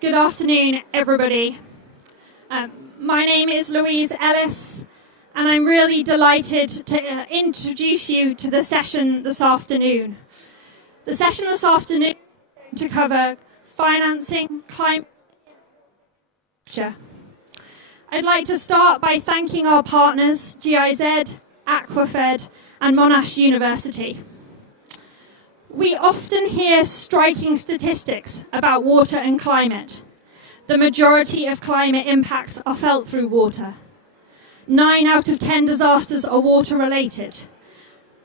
Good afternoon, everybody. My name is Louise Ellis, and I'm really delighted to introduce you to the session this afternoon. The session this afternoon is to cover financing climate change. I'd like to start by thanking our partners, GIZ, Aquafed, and Monash University. We often hear striking statistics about water and climate. The majority of climate impacts are felt through water. 9 out of 10 disasters are water-related.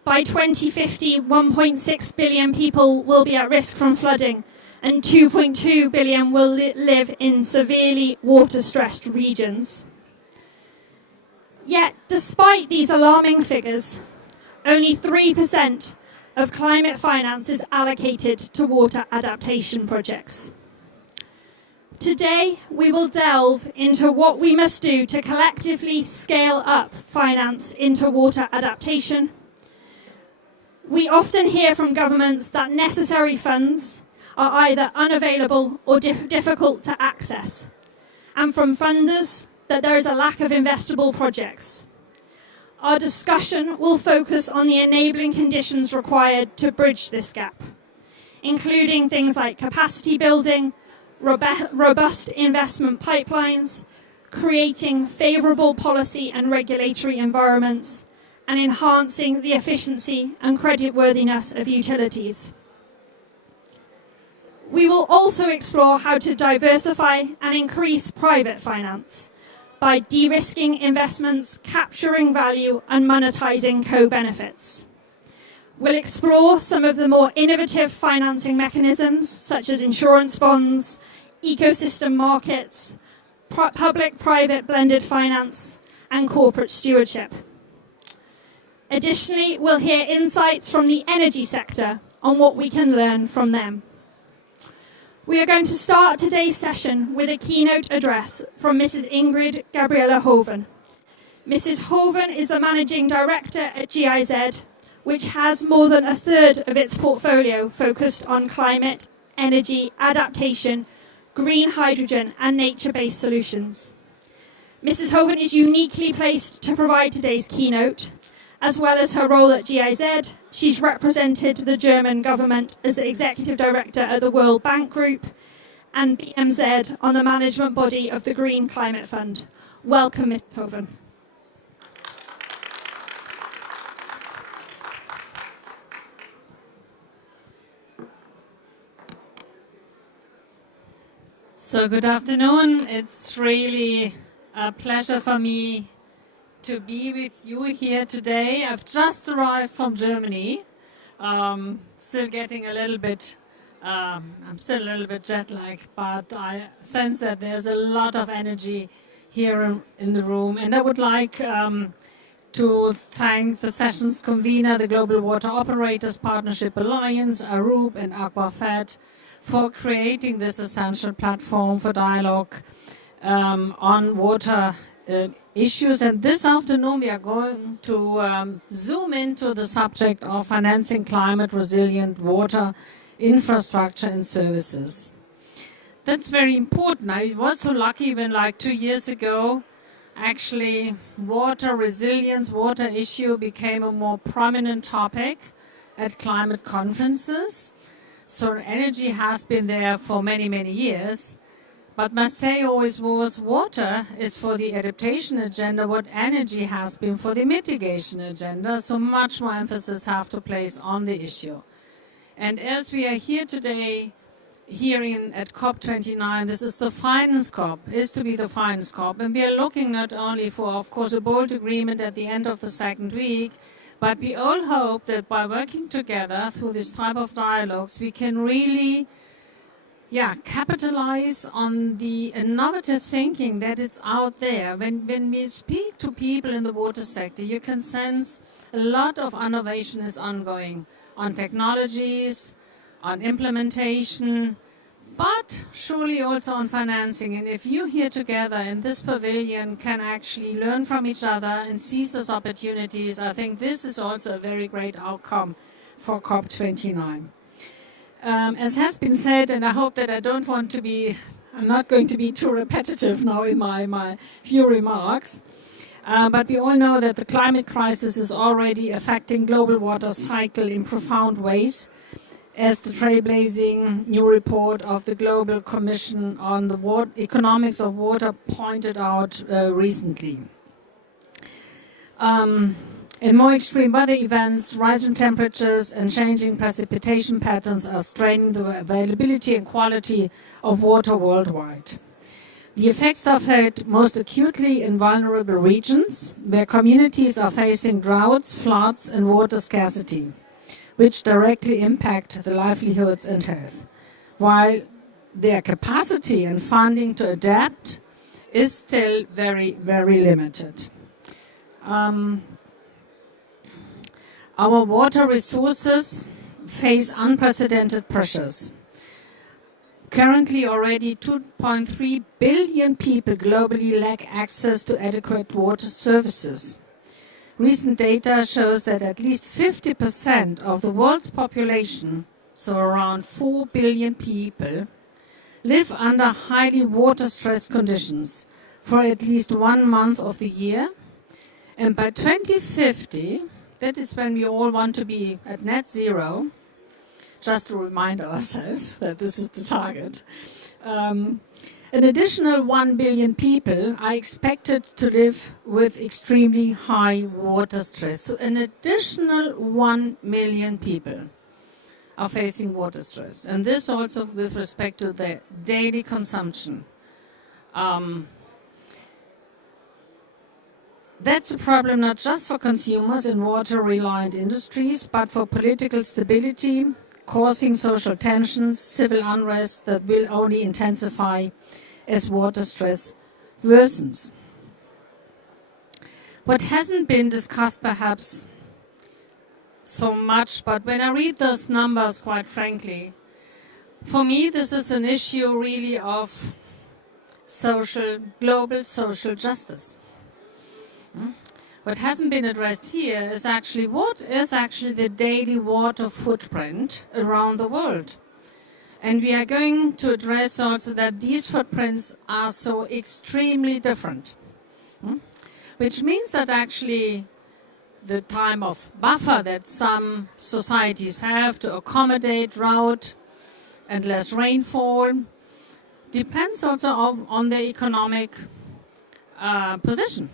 By 2050, 1.6 billion people will be at risk from flooding, and 2.2 billion will live in severely water-stressed regions. Yet, despite these alarming figures, only 3% of climate finance is allocated to water adaptation projects. Today, we will delve into what we must do to collectively scale up finance into water adaptation. We often hear from governments that necessary funds are either unavailable or difficult to access, and from funders that there is a lack of investable projects. Our discussion will focus on the enabling conditions required to bridge this gap, including things like capacity building, robust investment pipelines, creating favourable policy and regulatory environments, and enhancing the efficiency and creditworthiness of utilities. We will also explore how to diversify and increase private finance by de-risking investments, capturing value, and monetising co-benefits. We'll explore some of the more innovative financing mechanisms, such as insurance bonds, ecosystem markets, public-private blended finance, and corporate stewardship. Additionally, we'll hear insights from the energy sector on what we can learn from them. We are going to start today's session with a keynote address from Mrs. Ingrid Gabriella Hoven. Mrs. Hoven is the Managing Director at GIZ, which has more than a third of its portfolio focused on climate, energy, adaptation, green hydrogen, and nature-based solutions. Mrs. Hoven is uniquely placed to provide today's keynote. As well as her role at GIZ, she's represented the German government as the Executive Director at the World Bank Group and BMZ on the management body of the Green Climate Fund. Welcome, Ms. Hoven. So good afternoon. It's really a pleasure for me to be with you here today. I've just arrived from Germany. Still getting a little bit, I'm still a little bit jet-lagged, but I sense that there's a lot of energy here in the room. And I would like to thank the session's convener, the Global Water Operators Partnership Alliance, Arup and Aquafed, for creating this essential platform for dialogue on water issues. And this afternoon we are going to zoom into the subject of financing climate resilient water infrastructure and services. That's very important. I was so lucky when, like 2 years ago, actually water resilience, water issue became a more prominent topic at climate conferences. So energy has been there for many, many years. But my say always was water is for the adaptation agenda what energy has been for the mitigation agenda. So much more emphasis have to place on the issue. And as we are here today, at COP29, this is the finance COP, is to be the finance COP. And we are looking not only for, of course, a bold agreement at the end of the second week, but we all hope that by working together through this type of dialogues, we can really capitalize on the innovative thinking that it's out there. When we speak to people in the water sector, you can sense a lot of innovation is ongoing on technologies, on implementation, but surely also on financing. And if you here together in this pavilion can actually learn from each other and seize those opportunities, I think this is also a very great outcome for COP29. As has been said, and I hope that I'm not going to be too repetitive now in my few remarks, but we all know that the climate crisis is already affecting global water cycle in profound ways, as the trailblazing new report of the Global Commission on the Economics of Water pointed out recently. In more extreme weather events, rising temperatures and changing precipitation patterns are straining the availability and quality of water worldwide. The effects are felt most acutely in vulnerable regions, where communities are facing droughts, floods, and water scarcity, which directly impact the livelihoods and health, while their capacity and funding to adapt is still very, very limited. Our water resources face unprecedented pressures. Currently, already 2.3 billion people globally lack access to adequate water services. Recent data shows that at least 50% of the world's population, so around 4 billion people, live under highly water-stressed conditions for at least 1 month of the year. And by 2050, that is when we all want to be at net zero, just to remind ourselves that this is the target. An additional 1 billion people are expected to live with extremely high water stress. So an additional 1 million people are facing water stress. And this also with respect to their daily consumption. That's a problem not just for consumers in water-reliant industries, but for political stability, causing social tensions, civil unrest that will only intensify as water stress worsens. What hasn't been discussed perhaps so much, but when I read those numbers, quite frankly, for me this is an issue really of global social justice. What hasn't been addressed here is actually what is actually the daily water footprint around the world. And we are going to address also that these footprints are so extremely different. Which means that actually the time of buffer that some societies have to accommodate drought and less rainfall depends also on their economic position.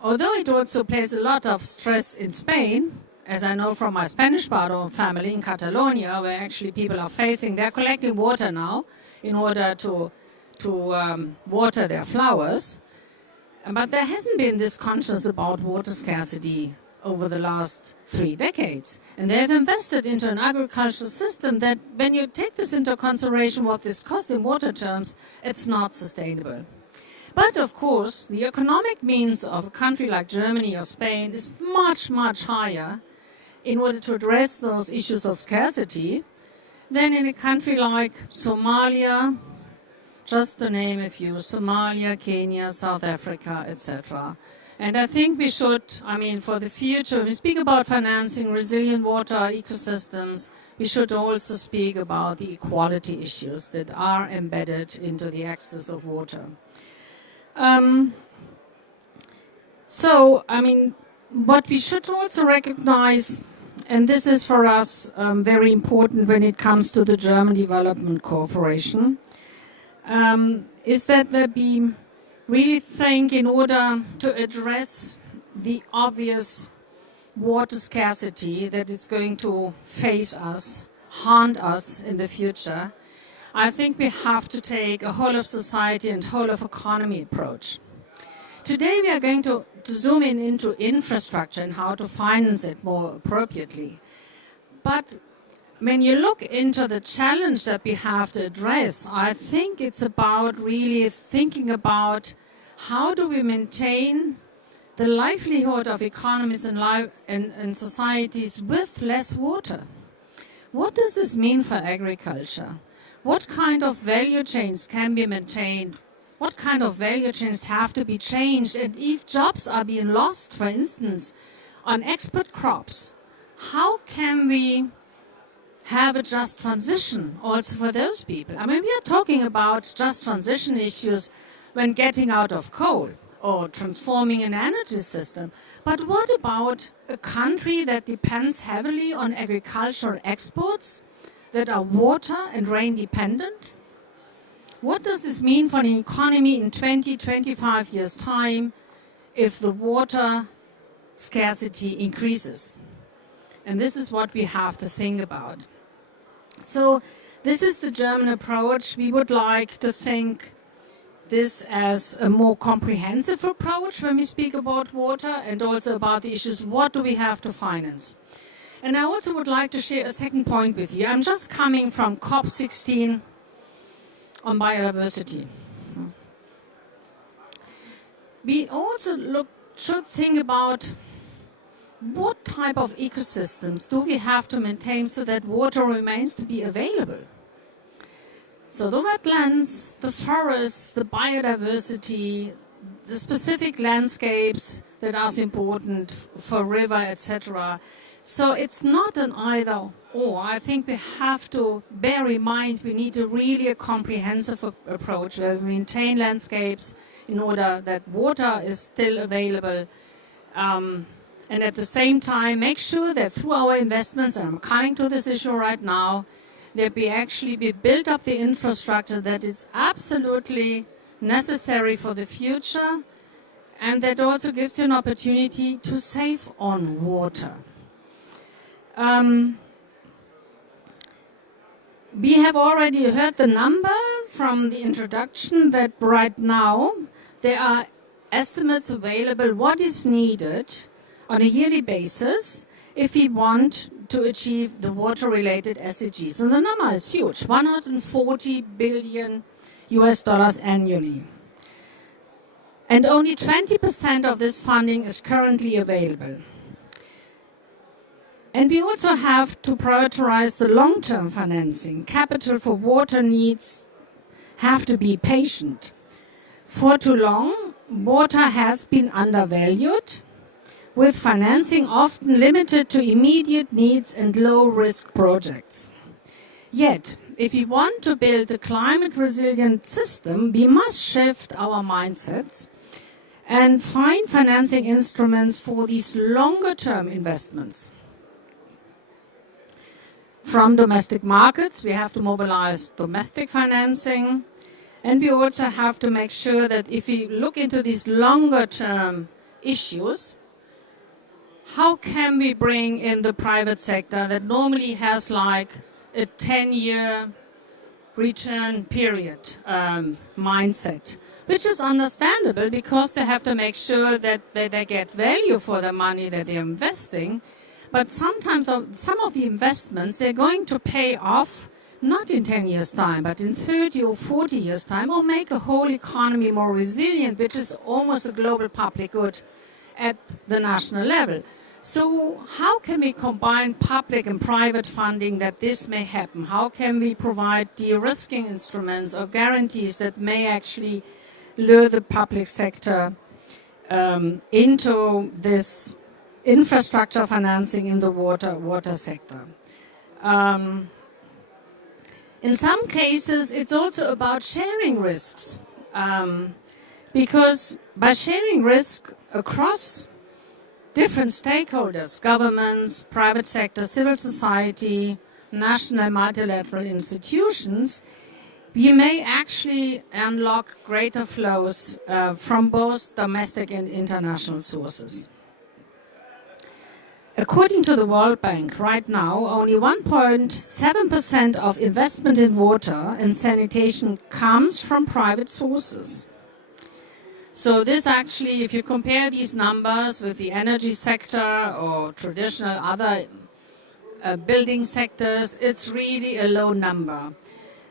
Although it also plays a lot of stress in Spain, as I know from my Spanish part of family in Catalonia, where actually people are they're collecting water now in order to water their flowers. But there hasn't been this conscious about water scarcity over the last 3 decades. And they have invested into an agricultural system that when you take this into consideration, what this costs in water terms, it's not sustainable. But of course, the economic means of a country like Germany or Spain is much, much higher in order to address those issues of scarcity than in a country like Somalia, just to name a few, Somalia, Kenya, South Africa, etc. And I think we should, for the future, when we speak about financing resilient water ecosystems, we should also speak about the equality issues that are embedded into the access of water. What we should also recognize, and this is for us very important when it comes to the German Development Corporation, is that we really think in order to address the obvious water scarcity that it's going to haunt us in the future, I think we have to take a whole of society and whole of economy approach. Today we are going to zoom into infrastructure and how to finance it more appropriately. But when you look into the challenge that we have to address, I think it's about really thinking about how do we maintain the livelihood of economies and societies with less water. What does this mean for agriculture? What kind of value chains can be maintained? What kind of value chains have to be changed? And if jobs are being lost, for instance, on export crops, how can we have a just transition also for those people. I mean, we are talking about just transition issues when getting out of coal or transforming an energy system. But what about a country that depends heavily on agricultural exports that are water and rain dependent? What does this mean for an economy in 20, 25 years' time if the water scarcity increases? And this is what we have to think about. So this is the German approach. We would like to think this as a more comprehensive approach when we speak about water and also about the issues, what do we have to finance? And I also would like to share a second point with you. I'm just coming from COP16 on biodiversity. We also should think about what type of ecosystems do we have to maintain so that water remains to be available. So the wetlands, the forests, the biodiversity, the specific landscapes that are so important for river, etc. So it's not an either or. I think we have to bear in mind we need a comprehensive approach where we maintain landscapes in order that water is still available. And at the same time, make sure that through our investments, and I'm coming to this issue right now, that we build up the infrastructure that is absolutely necessary for the future, and that also gives you an opportunity to save on water. We have already heard the number from the introduction that right now there are estimates available what is needed on a yearly basis if we want to achieve the water-related SDGs. And the number is huge, $140 billion annually. And only 20% of this funding is currently available. And we also have to prioritize the long-term financing. Capital for water needs have to be patient. For too long, water has been undervalued, with financing often limited to immediate needs and low-risk projects. Yet, if we want to build a climate-resilient system, we must shift our mindsets and find financing instruments for these longer-term investments. From domestic markets, we have to mobilize domestic financing, and we also have to make sure that if we look into these longer-term issues, how can we bring in the private sector that normally has like a 10-year return period mindset, which is understandable because they have to make sure that they get value for the money that they're investing. But sometimes some of the investments, they're going to pay off not in 10 years' time, but in 30 or 40 years' time, or make a whole economy more resilient, which is almost a global public good at the national level. So how can we combine public and private funding that this may happen? How can we provide de-risking instruments or guarantees that may actually lure the public sector into this infrastructure financing in the water sector? In some cases, it's also about sharing risks, because by sharing risk across different stakeholders, governments, private sector, civil society, national multilateral institutions, we may actually unlock greater flows from both domestic and international sources. According to the World Bank, right now, only 1.7% of investment in water and sanitation comes from private sources. So this actually, if you compare these numbers with the energy sector or traditional other building sectors, it's really a low number.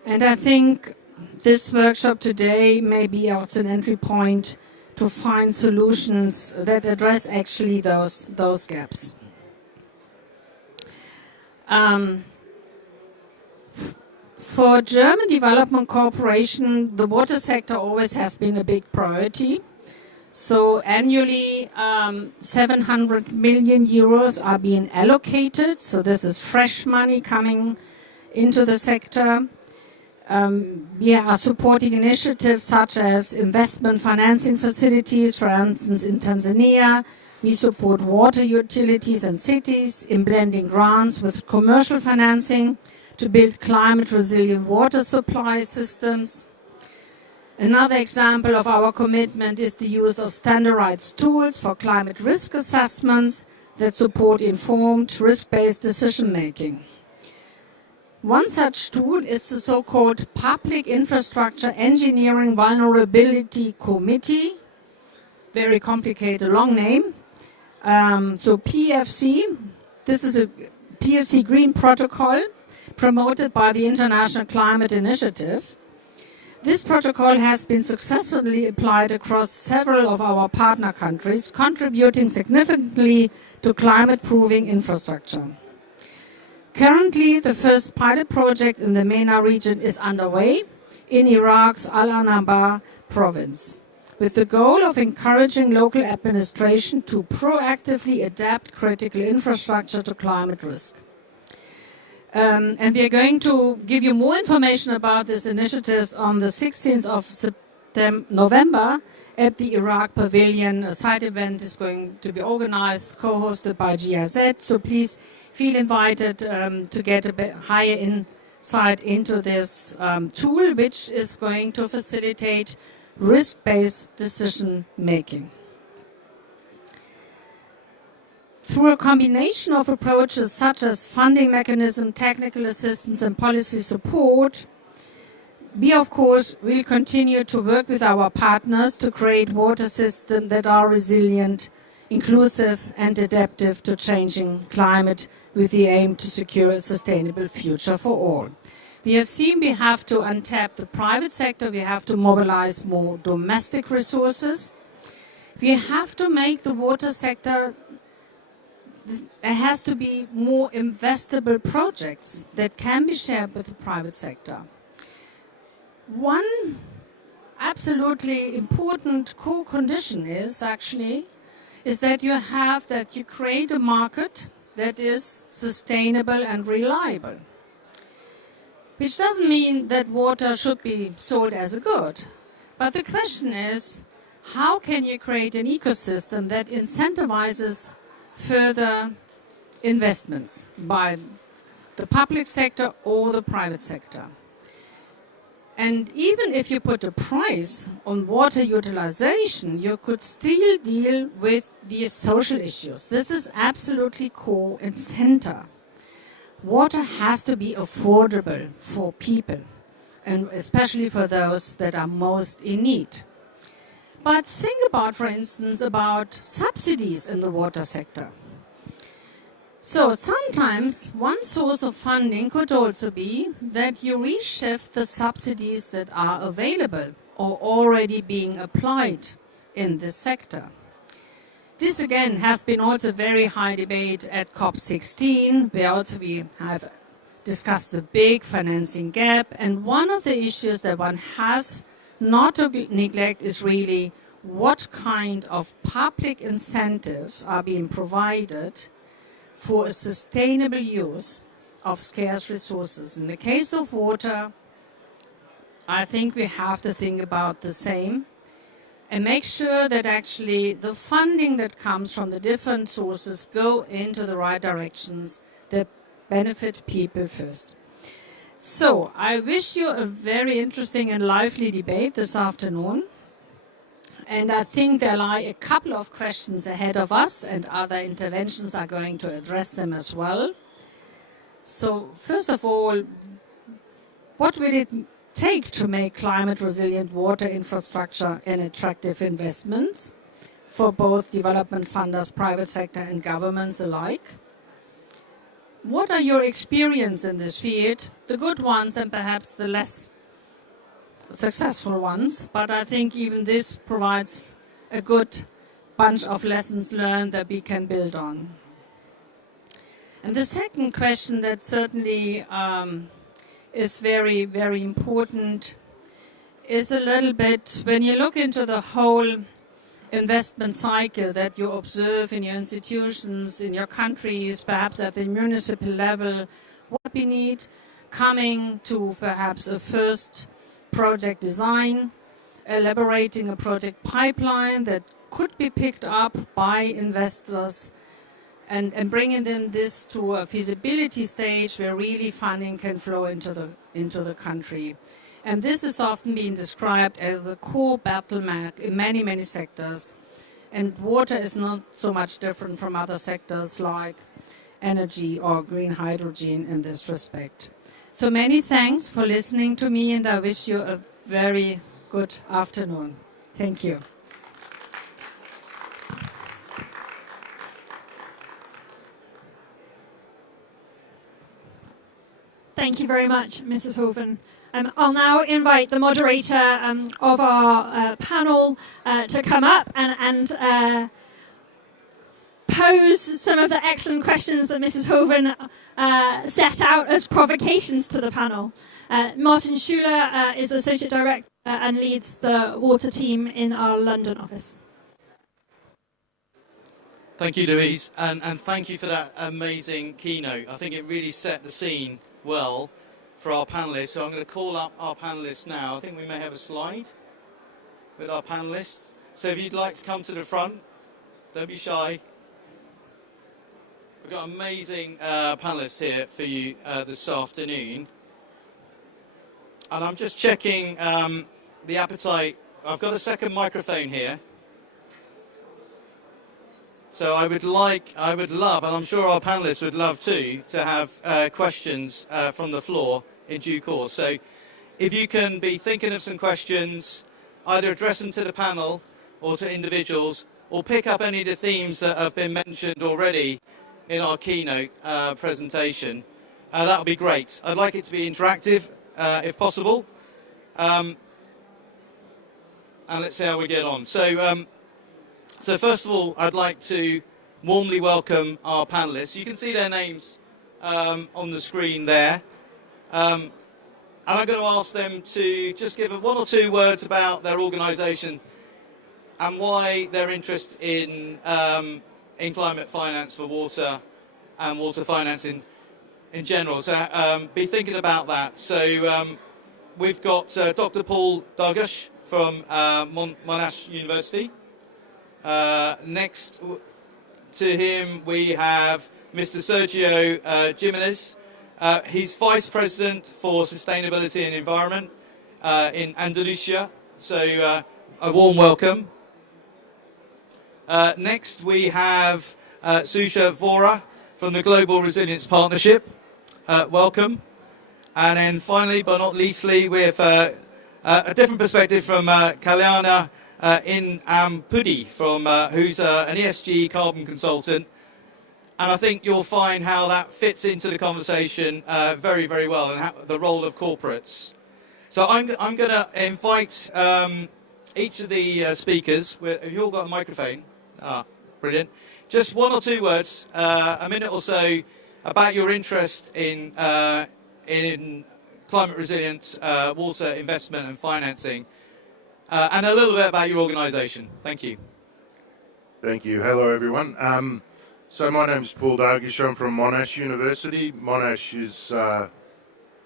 And I think this workshop today may be also an entry point to find solutions that address actually those gaps. For German Development Corporation, the water sector always has been a big priority. So annually, 700 million euros are being allocated. So this is fresh money coming into the sector. We are supporting initiatives such as investment financing facilities, for instance, in Tanzania. We support water utilities and cities in blending grants with commercial financing to build climate-resilient water supply systems. Another example of our commitment is the use of standardized tools for climate risk assessments that support informed, risk-based decision-making. One such tool is the so-called Public Infrastructure Engineering Vulnerability Committee. Very complicated, long name. So PFC, this is a PFC Green Protocol promoted by the International Climate Initiative. This protocol has been successfully applied across several of our partner countries, contributing significantly to climate-proofing infrastructure. Currently, the first pilot project in the MENA region is underway in Iraq's Al-Anbar province, with the goal of encouraging local administration to proactively adapt critical infrastructure to climate risk. And we are going to give you more information about these initiatives on the 16th of November at the Iraq Pavilion. A side event is going to be organized, co-hosted by GIZ, so please feel invited to get a bit higher insight into this tool, which is going to facilitate risk-based decision-making. Through a combination of approaches such as funding mechanism, technical assistance, and policy support, we, of course, will continue to work with our partners to create water systems that are resilient, inclusive, and adaptive to changing climate with the aim to secure a sustainable future for all. We have seen we have to untap the private sector, we have to mobilize more domestic resources. We have to make the water sector, there has to be more investable projects that can be shared with the private sector. One absolutely important core condition is that you create a market that is sustainable and reliable. Which doesn't mean that water should be sold as a good. But the question is, how can you create an ecosystem that incentivizes further investments by the public sector or the private sector? And even if you put a price on water utilization, you could still deal with these social issues. This is absolutely core and center. Water has to be affordable for people, and especially for those that are most in need. But think about, for instance, about subsidies in the water sector. So sometimes one source of funding could also be that you reshift the subsidies that are available or already being applied in this sector. This again has been also very high debate at COP16, where also we have discussed the big financing gap. And one of the issues that one has not to neglect is really what kind of public incentives are being provided for a sustainable use of scarce resources. In the case of water, I think we have to think about the same and make sure that actually the funding that comes from the different sources go into the right directions that benefit people first. So I wish you a very interesting and lively debate this afternoon. And I think there lie a couple of questions ahead of us, and other interventions are going to address them as well. So first of all, what will it take to make climate-resilient water infrastructure an attractive investment for both development funders, private sector, and governments alike? What are your experiences in this field, the good ones and perhaps the less successful ones? But I think even this provides a good bunch of lessons learned that we can build on. And the second question that certainly is very, very important is a little bit, when you look into the whole investment cycle that you observe in your institutions, in your countries, perhaps at the municipal level, what we need, coming to perhaps a first project design, elaborating a project pipeline that could be picked up by investors, and bringing them this to a feasibility stage where really funding can flow into the country. And this is often being described as the core bottleneck in many, many sectors. And water is not so much different from other sectors like energy or green hydrogen in this respect. So many thanks for listening to me, and I wish you a very good afternoon. Thank you. Thank you very much, Mrs. Hoven. I'll now invite the moderator of our panel to come up and pose some of the excellent questions that Mrs. Hoven set out as provocations to the panel. Martin Schuler is Associate Director and leads the water team in our London office. Thank you, Louise, and thank you for that amazing keynote. I think it really set the scene well for our panellists. So I'm going to call up our panellists now. I think we may have a slide with our panellists. So if you'd like to come to the front, don't be shy. We've got amazing panellists here for you this afternoon. And I'm just checking the appetite. I've got a second microphone here. So I would love, and I'm sure our panellists would love too, to have questions from the floor in due course. So if you can be thinking of some questions, either address them to the panel or to individuals, or pick up any of the themes that have been mentioned already in our keynote presentation, that would be great. I'd like it to be interactive, if possible. And let's see how we get on. So first of all, I'd like to warmly welcome our panellists. You can see their names on the screen there. And I'm going to ask them to just give one or two words about their organisation and why their interest in climate finance for water and water financing in general. So be thinking about that. So we've got Dr. Paul Dargush from Monash University. Next to him we have Mr. Sergio Jimenez. He's Vice President for Sustainability and Environment in Andalusia, so a warm welcome. Next we have Susha Vora from the Global Resilience Partnership. Welcome. And then finally, but not leastly, we have a different perspective from Kalyana in Ampudi, who's an ESG carbon consultant. And I think you'll find how that fits into the conversation very, very well, and the role of corporates. So I'm going to invite each of the speakers. Have you all got a microphone? Ah, brilliant. Just one or two words, a minute or so, about your interest in climate resilient water investment and financing. And a little bit about your organisation. Thank you. Thank you. Hello, everyone. So my name's Paul Dargush. I'm from Monash University. Monash is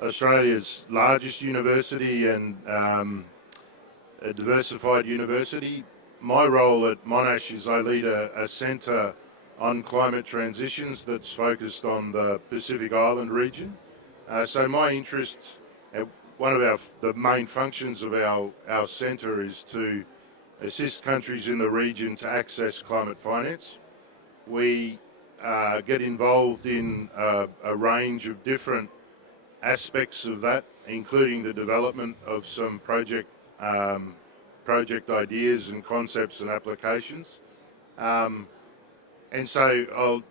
Australia's largest university and a diversified university. My role at Monash is I lead a centre on climate transitions that's focused on the Pacific Island region. So my interest, one of the main functions of our centre is to assist countries in the region to access climate finance. We get involved in a range of different aspects of that, including the development of some project ideas and concepts and applications. And so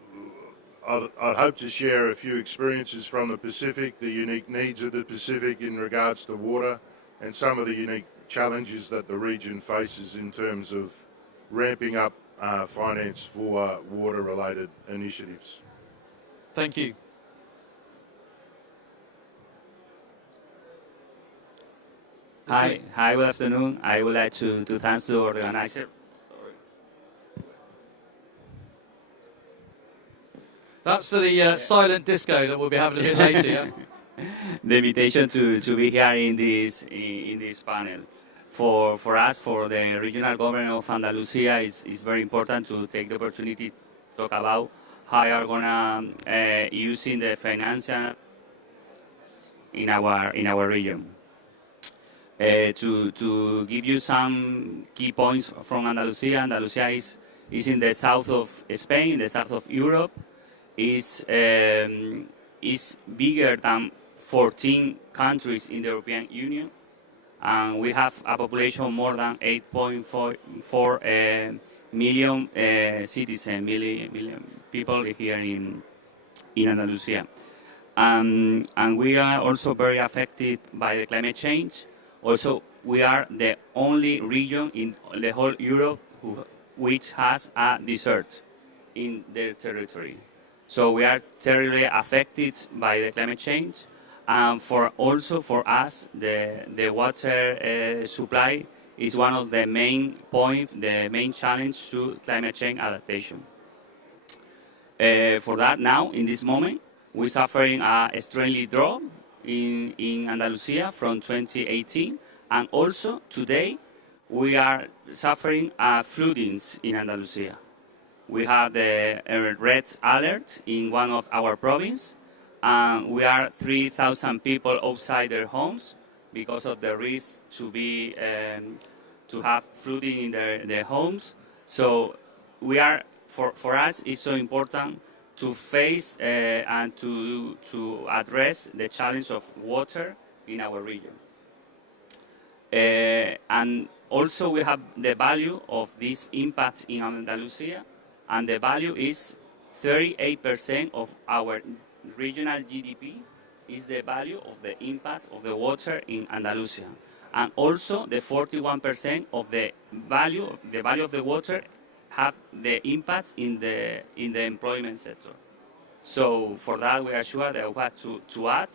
I'd hope to share a few experiences from the Pacific, the unique needs of the Pacific in regards to water, and some of the unique challenges that the region faces in terms of ramping up finance for water-related initiatives. Thank you. Hi, good afternoon. I would like to thank the organizer. That's for the silent disco that we'll be having a bit later. Yeah? The invitation to be here in this panel. For us, for the regional government of Andalusia, is very important to take the opportunity to talk about how we are gonna using the financial in our region. To give you some key points from Andalusia. Andalusia is in the south of Spain, in the south of Europe. Is bigger than 14 countries in the European Union, and we have a population of more than 8.4 million citizens, million people here in Andalusia. And we are also very affected by the climate change. Also, we are the only region in the whole Europe which has a desert in their territory. So we are terribly affected by the climate change. And for us, the water supply is one of the main points, the main challenge to climate change adaptation. For that, now, in this moment, we're suffering a extremely drought in Andalusia from 2018. And also, today, we are suffering floodings in Andalusia. We have the red alert in one of our provinces. We are 3,000 people outside their homes because of the risk to have flooding in their homes. So we are, for us, it's so important to face and to address the challenge of water in our region. And also we have the value of these impacts in Andalusia, and the value is 38% of our regional GDP is the value of the impact of the water in Andalusia, and also the 41% of the value of the water have the impact in the employment sector. So for that, we are sure that we have to add.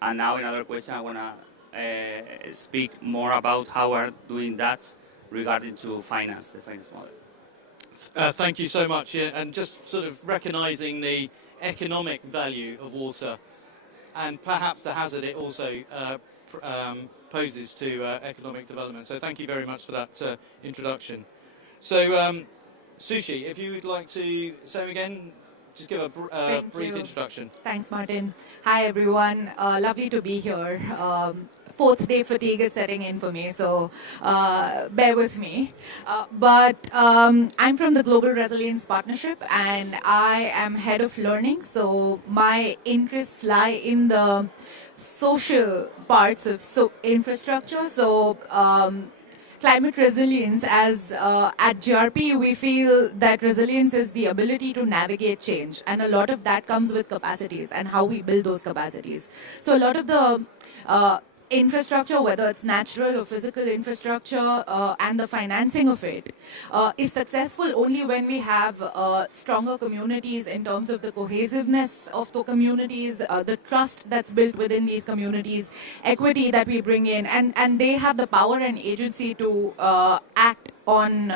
And now another question, I want to speak more about how we are doing that regarding to the finance model. Thank you so much. Yeah, and just sort of recognising the economic value of water and perhaps the hazard it also poses to economic development. So thank you very much for that introduction. So Sushi, if you would like to say again, just give a brief introduction. Thanks, Martin. Hi, everyone. Lovely to be here. Fourth day fatigue is setting in for me, so bear with me. But I'm from the Global Resilience Partnership, and I am head of learning. So my interests lie in the social parts of infrastructure. So climate resilience, as at GRP, we feel that resilience is the ability to navigate change. And a lot of that comes with capacities and how we build those capacities. So a lot of the infrastructure, whether it's natural or physical infrastructure, and the financing of it is successful only when we have stronger communities in terms of the cohesiveness of the communities, the trust that's built within these communities, equity that we bring in, and they have the power and agency to act on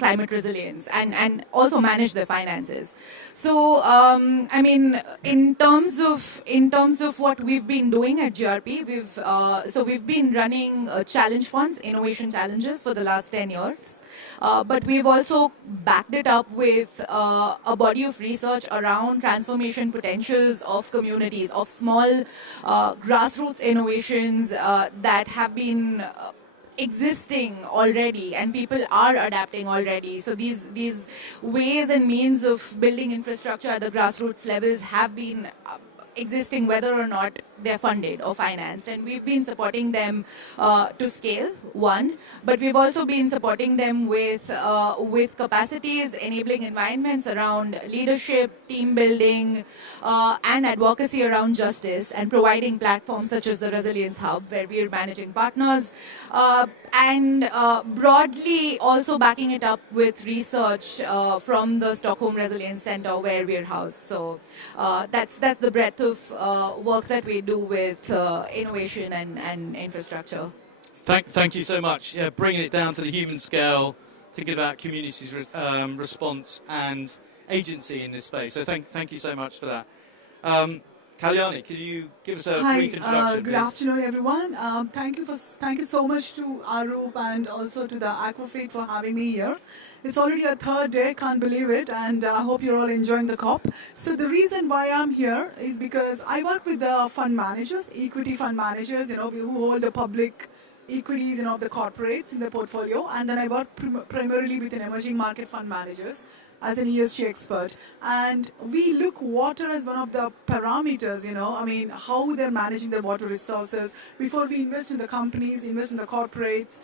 climate resilience and also manage their finances. So, I mean, in terms of what we've been doing at GRP, we've been running challenge funds, innovation challenges for the last 10 years. But we've also backed it up with a body of research around transformation potentials of communities, of small grassroots innovations that have been existing already, and people are adapting already. So these ways and means of building infrastructure at the grassroots levels have been existing, whether or not they're funded or financed, and we've been supporting them to scale, one, but we've also been supporting them with capacities, enabling environments around leadership, team building, and advocacy around justice, and providing platforms such as the Resilience Hub, where we're managing partners, and broadly also backing it up with research from the Stockholm Resilience Center, where we're housed. So that's the breadth of work that we do with innovation and infrastructure. Thank you so much. Yeah, bringing it down to the human scale, thinking about communities' response and agency in this space. So thank you so much for that. Kalyani, could you give us a brief introduction, good please? afternoon, everyone. Thank you so much to Arup and also to the Aquafit for having me here. It's already a third day, can't believe it, and I hope you're all enjoying the COP. So the reason why I'm here is because I work with the fund managers, equity fund managers, who hold the public equities, of the corporates in the portfolio, and then I work primarily with an emerging market fund managers as an ESG expert. And we look water as one of the parameters, how they're managing their water resources before we invest in the companies, invest in the corporates,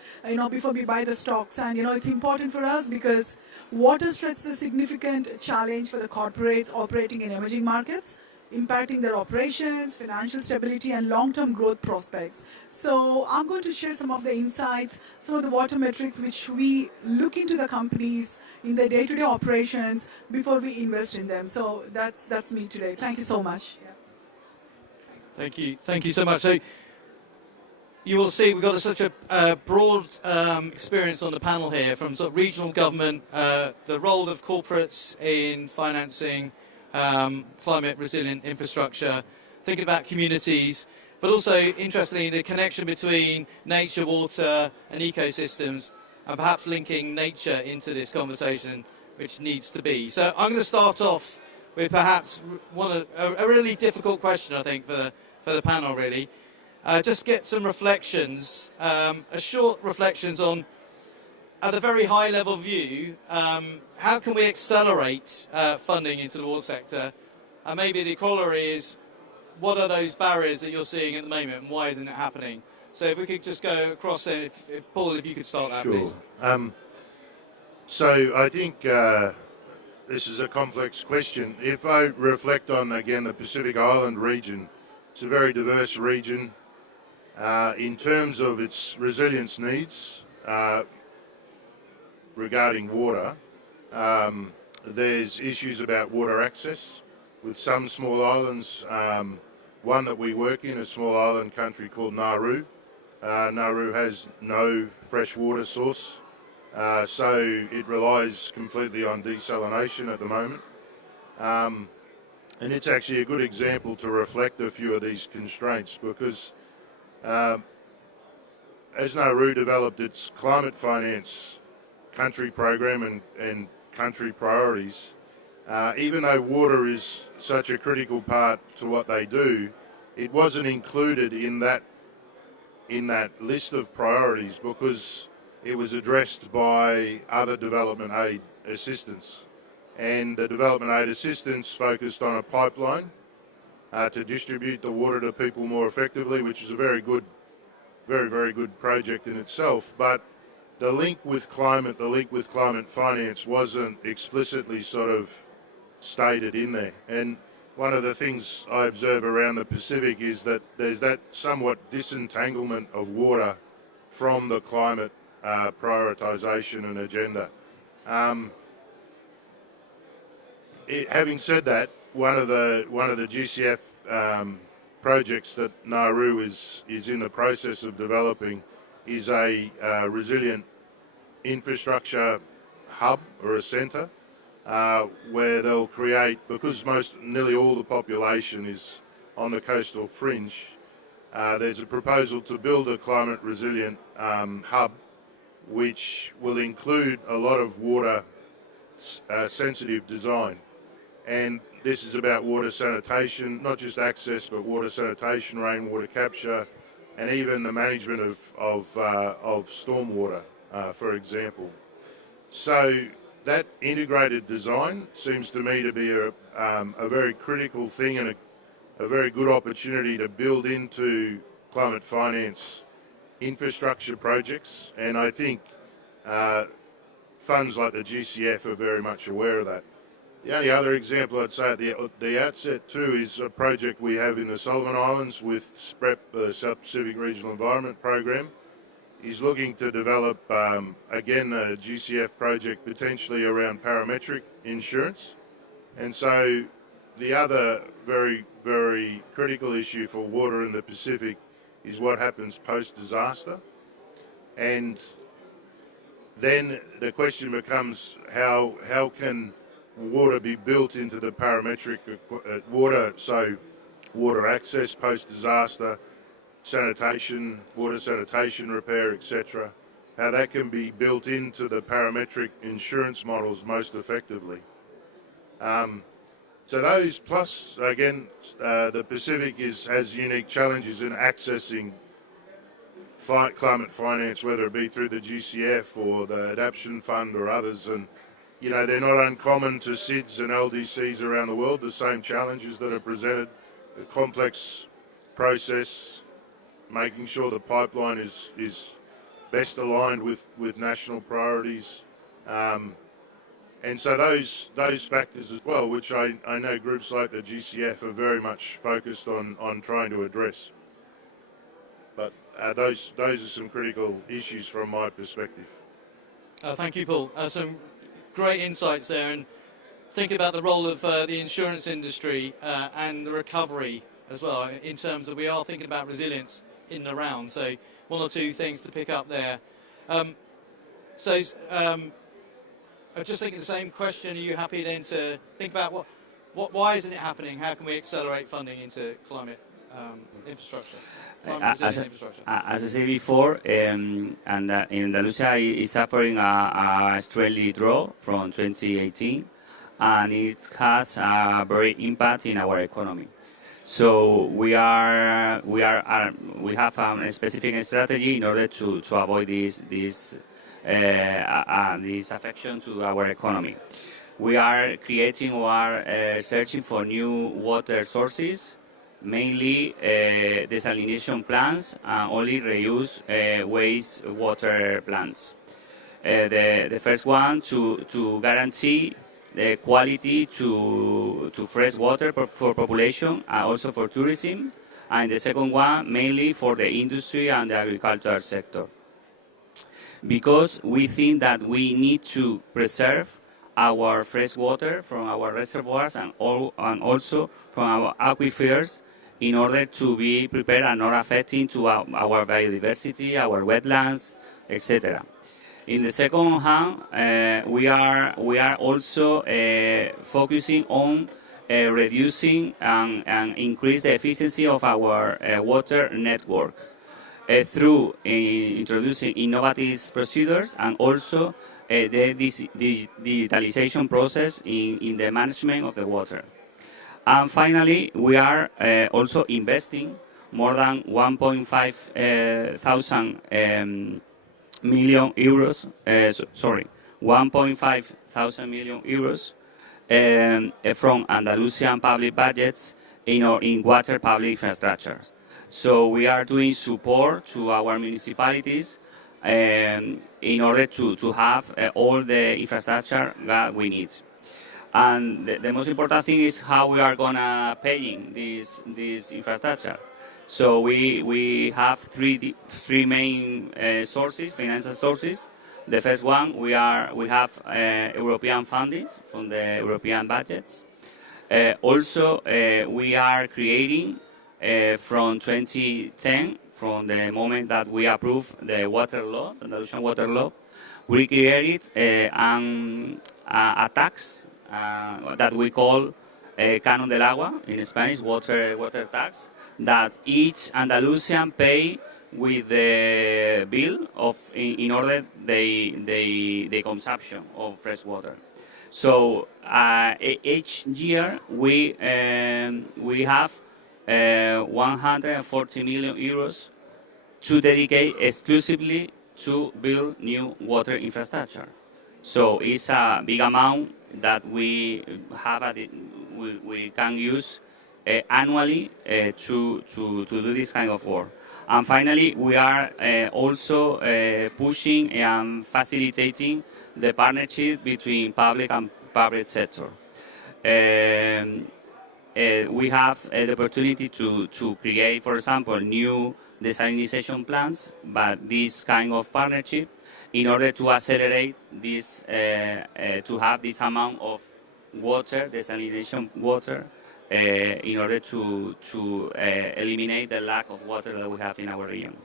before we buy the stocks. And, it's important for us because water stress is a significant challenge for the corporates operating in emerging markets, impacting their operations, financial stability, and long-term growth prospects. So I'm going to share some of the insights, some of the water metrics which we look into the companies in their day-to-day operations before we invest in them. So that's me today. Thank you so much. Yeah. Thank you so much. So you will see we've got such a broad experience on the panel here, from sort of regional government, the role of corporates in financing climate resilient infrastructure, thinking about communities, but also, interestingly, the connection between nature, water and ecosystems, and perhaps linking nature into this conversation, which needs to be. So I'm going to start off with perhaps a really difficult question, I think, for the panel, really. Just get some reflections, short reflections on, at a very high level view, how can we accelerate funding into the water sector? And maybe the corollary is, what are those barriers that you're seeing at the moment, and why isn't it happening? So if we could just go across there, if Paul, if you could start that, sure. please. So I think this is a complex question. If I reflect on, again, the Pacific Island region, it's a very diverse region. In terms of its resilience needs regarding water, there's issues about water access with some small islands. One that we work in, a small island country called Nauru. Nauru has no fresh water source, so it relies completely on desalination at the moment. And it's actually a good example to reflect a few of these constraints, because as Nauru developed its climate finance country program and country priorities, even though water is such a critical part to what they do, it wasn't included in that list of priorities because it was addressed by other development aid assistance. And the development aid assistance focused on a pipeline to distribute the water to people more effectively, which is a very, very good project in itself. But the link with climate finance wasn't explicitly sort of stated in there. And one of the things I observe around the Pacific is that there's that somewhat disentanglement of water from the climate prioritisation and agenda. Having said that, one of the GCF projects that Nauru is in the process of developing is a resilient infrastructure hub or a centre where they'll create, because nearly all the population is on the coastal fringe, there's a proposal to build a climate resilient hub which will include a lot of water sensitive design. And this is about water sanitation, not just access, but water sanitation, rainwater capture, and even the management of stormwater, for example. So that integrated design seems to me to be a very critical thing and a very good opportunity to build into climate finance infrastructure projects. And I think funds like the GCF are very much aware of that. The only other example I'd say at the outset too is a project we have in the Solomon Islands with SPREP, the South Pacific Regional Environment Program. Is looking to develop, again, a GCF project potentially around parametric insurance. And so the other very, very critical issue for water in the Pacific is what happens post-disaster. And then the question becomes how can water be built into the parametric water access post-disaster, sanitation, water sanitation repair, etc., how that can be built into the parametric insurance models most effectively. So those, plus again, the Pacific has unique challenges in accessing climate finance, whether it be through the GCF or the Adaptation Fund or others, and they're not uncommon to SIDS and LDCs around the world. The same challenges that are presented, the complex process, making sure the pipeline is best aligned with national priorities. And so those factors as well, which I know groups like the GCF are very much focused on trying to address. But those are some critical issues from my perspective. Thank you, Paul. Some great insights there, and think about the role of the insurance industry and the recovery as well, in terms of we are thinking about resilience in and around. So one or two things to pick up there. I'm just thinking the same question. Are you happy then to think about why isn't it happening? How can we accelerate funding into climate infrastructure? As I said before, Andalusia is suffering a extremely drought from 2018, and it has a very impact in our economy. So we have a specific strategy in order to avoid this affection to our economy. We are creating or searching for new water sources, mainly desalination plants and only reuse wastewater plants. The first one to guarantee the quality to fresh water for population and also for tourism, and the second one mainly for the industry and the agricultural sector. Because we think that we need to preserve our fresh water from our reservoirs and also from our aquifers in order to be prepared and not affecting to our biodiversity, our wetlands, etc. In the second hand, we are also focusing on reducing and increase the efficiency of our water network through introducing innovative procedures and also the digitalization process in the management of the water. And finally, we are also investing more than 1.5 thousand million euros. 1.5 thousand million euros from Andalusian public budgets in water public infrastructure. So we are doing support to our municipalities in order to have all the infrastructure that we need. And the most important thing is how we are gonna paying this infrastructure. So we have three main sources, financial sources. The first one we have European funding from the European budgets. Also, we are creating from 2010, from the moment that we approved the water law, the Andalusian water law, we created a tax that we call Canon del Agua, in Spanish, water tax, that each Andalusian pay with the bill in order the consumption of fresh water. So each year we have 140 million euros to dedicate exclusively to build new water infrastructure. So it's a big amount that we have we can use annually to do this kind of work. And finally, we are also pushing and facilitating the partnership between public and private sector. We have the opportunity to create, for example, new desalination plants, but this kind of partnership in order to accelerate this, to have this amount of water, desalination water, in order to eliminate the lack of water that we have in our region.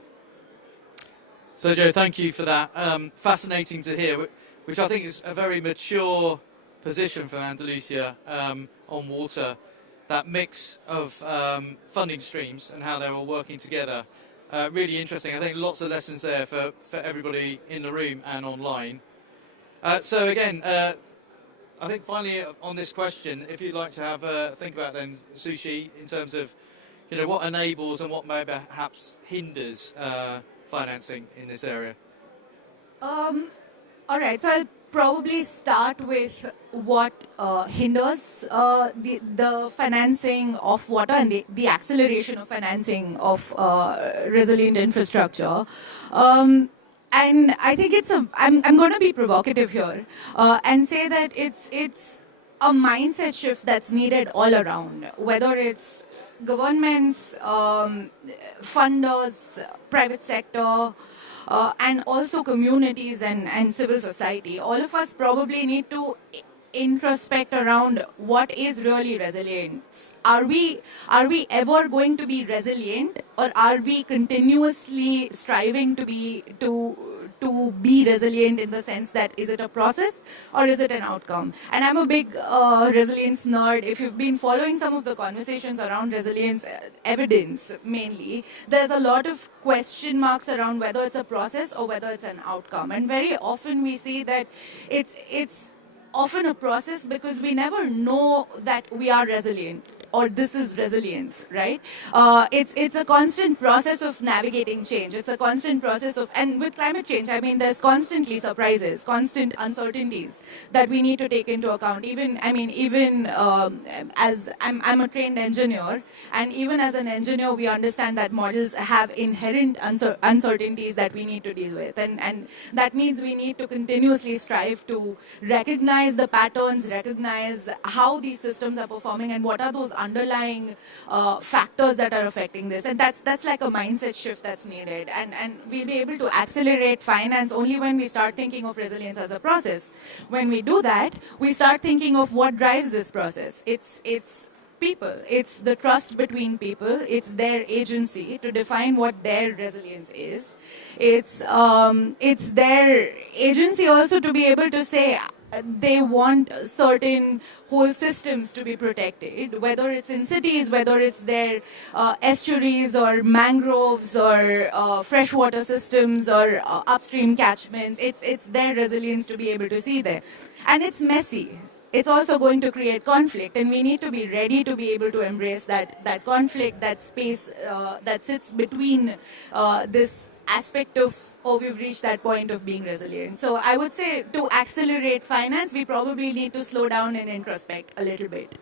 So, Joe, thank you for that. Fascinating to hear, which I think is a very mature position for Andalusia on water. That mix of funding streams and how they're all working together. Really interesting. I think lots of lessons there for everybody in the room and online. So again, I think finally on this question, if you'd like to have a think about then, Sushi, in terms of what enables and what maybe perhaps hinders financing in this area. All right, so I'll probably start with what hinders the financing of water and the acceleration of financing of resilient infrastructure. And I think I'm going to be provocative here and say that it's a mindset shift that's needed all around, whether it's governments, funders, private sector, and also communities and civil society. All of us probably need to introspect around what is really resilience. Are we ever going to be resilient, or are we continuously striving to be resilient in the sense that is it a process or is it an outcome? And I'm a big resilience nerd. If you've been following some of the conversations around resilience evidence mainly, there's a lot of question marks around whether it's a process or whether it's an outcome. And very often we see that it's often a process because we never know that we are resilient or this is resilience, right? It's a constant process of navigating change. It's a constant process of, and with climate change, I mean, there's constantly surprises, constant uncertainties that we need to take into account. Even as I'm a trained engineer, and even as an engineer, we understand that models have inherent uncertainties that we need to deal with. And that means we need to continuously strive to recognize the patterns, recognize how these systems are performing, and what are those underlying factors that are affecting this. And that's like a mindset shift that's needed. And we'll be able to accelerate finance only when we start thinking of resilience as a process. When we do that, we start thinking of what drives this process. It's people. It's the trust between people. It's their agency to define what their resilience is. It's their agency also to be able to say they want certain whole systems to be protected, whether it's in cities, whether it's their estuaries or mangroves or freshwater systems or upstream catchments. It's their resilience to be able to see there. And it's messy. It's also going to create conflict, and we need to be ready to be able to embrace that conflict, that space that sits between this aspect of, we've reached that point of being resilient. So I would say to accelerate finance, we probably need to slow down and introspect a little bit.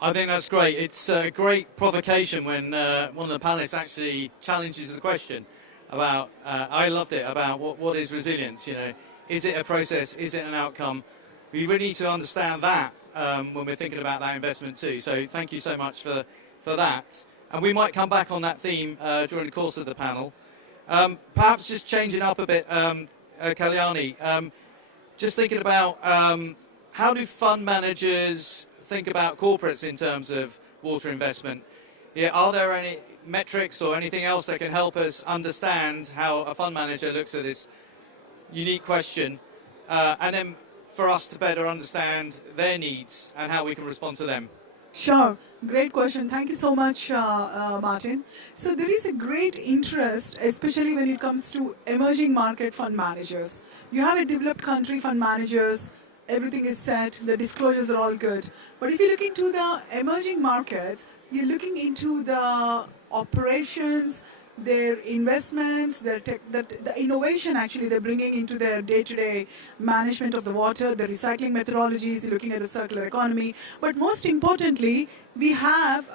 I think that's great. It's a great provocation when one of the panelists actually challenges the question about, I loved it, about what is resilience, Is it a process? Is it an outcome? We really need to understand that when we're thinking about that investment too. So thank you so much for that. And we might come back on that theme during the course of the panel. Perhaps just changing up a bit, Kalyani, just thinking about how do fund managers think about corporates in terms of water investment? Are there any metrics or anything else that can help us understand how a fund manager looks at this unique question, and then for us to better understand their needs and how we can respond to them? Sure. Great question. Thank you so much, Martin. So there is a great interest, especially when it comes to emerging market fund managers. You have a developed country fund managers, everything is set, the disclosures are all good. But if you look into the emerging markets, you're looking into the operations, their investments, the innovation actually they're bringing into their day-to-day management of the water, the recycling methodologies, looking at the circular economy. But most importantly, we have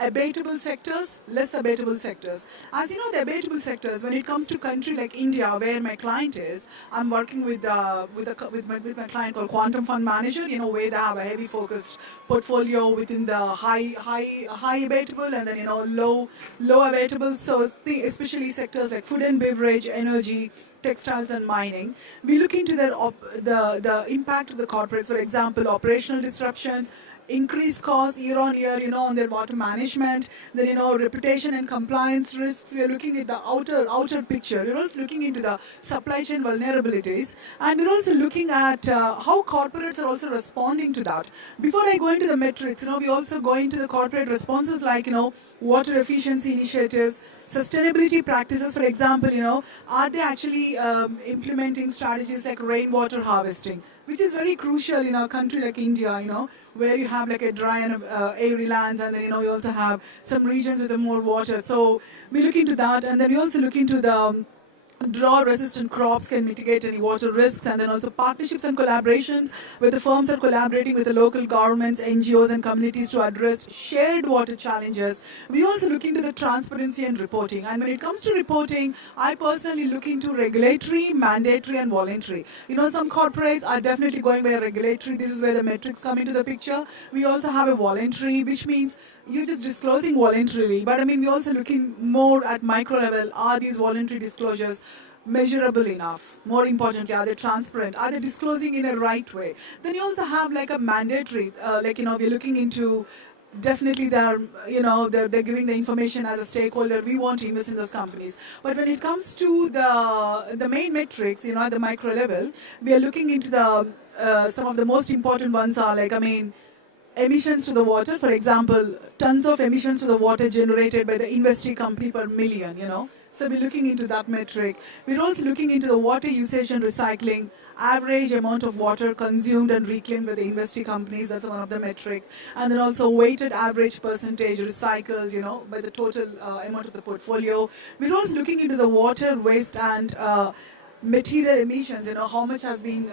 abatable sectors, less abatable sectors. As you know, the abatable sectors, when it comes to country like India, where my client is, I'm working with my client called Quantum Fund Manager, where they have a heavy focused portfolio within the high abatable and then, low abatable. So especially sectors like food and beverage, energy, textiles and mining. We look into the impact of the corporates, for example, operational disruptions, increased costs year on year, on their water management. Then, reputation and compliance risks. We are looking at the outer picture. We're also looking into the supply chain vulnerabilities. And we're also looking at how corporates are also responding to that. Before I go into the metrics, we also go into the corporate responses like, water efficiency initiatives, sustainability practices. For example, are they actually implementing strategies like rainwater harvesting, which is very crucial in a country like India, where you have like a dry and airy lands, and then, you also have some regions with more water. So we look into that, and then we also look into the drought-resistant crops can mitigate any water risks, and then also partnerships and collaborations where the firms are collaborating with the local governments, NGOs, and communities to address shared water challenges. We also look into the transparency and reporting. And when it comes to reporting, I personally look into regulatory, mandatory, and voluntary. Some corporates are definitely going by regulatory. This is where the metrics come into the picture. We also have a voluntary, which means you're just disclosing voluntarily. But we're also looking more at micro level. Are these voluntary disclosures measurable enough? More importantly, are they transparent? Are they disclosing in a right way? Then you also have like a mandatory, we're looking into definitely they're giving the information as a stakeholder. We want to invest in those companies. But when it comes to the main metrics, at the micro level, we are looking into the some of the most important ones are like, emissions to the water. For example, tons of emissions to the water generated by the investee company per million, So we're looking into that metric. We're also looking into the water usage and recycling, average amount of water consumed and reclaimed by the investee companies. That's one of the metric. And then also weighted average percentage recycled, by the total amount of the portfolio. We're also looking into the water waste and material emissions, how much has been,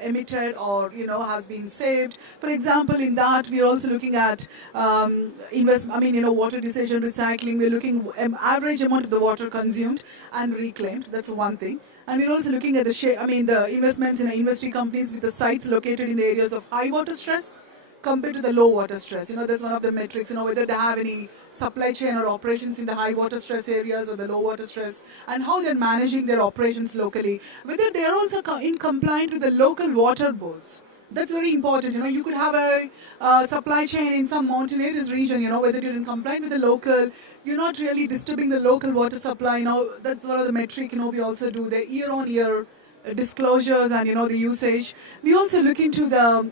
emitted or, has been saved. For example, in that, we're also looking at water decision recycling. We're looking average amount of the water consumed and reclaimed. That's one thing. And we're also looking at the investments in investee companies with the sites located in the areas of high water stress compared to the low water stress. That's one of the metrics, whether they have any supply chain or operations in the high water stress areas or the low water stress, and how they're managing their operations locally, whether they're also in compliant with the local water boards. That's very important. You could have a supply chain in some mountainous region, whether you're in compliant with the local, you're not really disturbing the local water supply. That's one of the metric, we also do the year-on-year disclosures and, the usage. We also look into the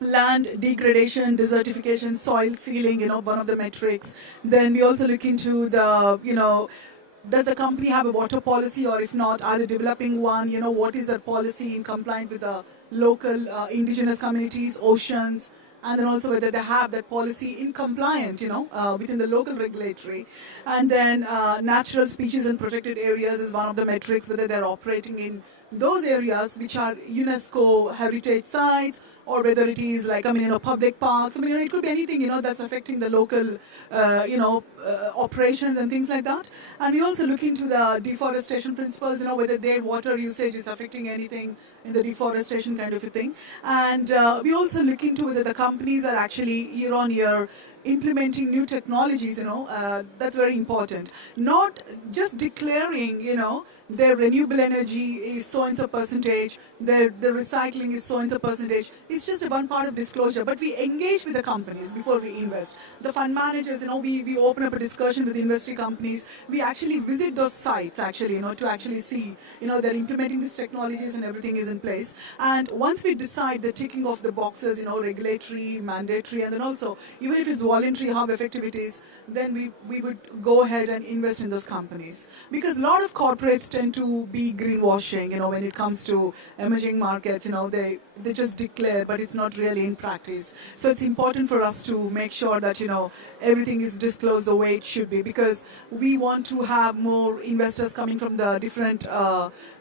land degradation, desertification, soil sealing, one of the metrics. Then we also look into the, does the company have a water policy, or if not, are they developing one? What is their policy in compliance with the local indigenous communities, oceans, and then also whether they have that policy in compliant, within the local regulatory. And then natural species and protected areas is one of the metrics, whether they're operating in those areas which are UNESCO heritage sites, or whether it is like, public parks. It could be anything, that's affecting the local, operations and things like that. And we also look into the deforestation principles, whether their water usage is affecting anything in the deforestation kind of a thing. And we also look into whether the companies are actually year on year implementing new technologies, that's very important. Not just declaring, their renewable energy is so-and-so percentage, their recycling is so-and-so percentage. It's just one part of disclosure, but we engage with the companies before we invest. The fund managers, we open up a discussion with the investee companies. We actually visit those sites, actually, to actually see, they're implementing these technologies and everything is in place. And once we decide the ticking of the boxes, regulatory, mandatory, and then also, even if it's voluntary, how effective it is, then we would go ahead and invest in those companies. Because a lot of corporates tend to be greenwashing, when it comes to emerging markets, they just declare, but it's not really in practice. So it's important for us to make sure that, everything is disclosed the way it should be, because we want to have more investors coming from the different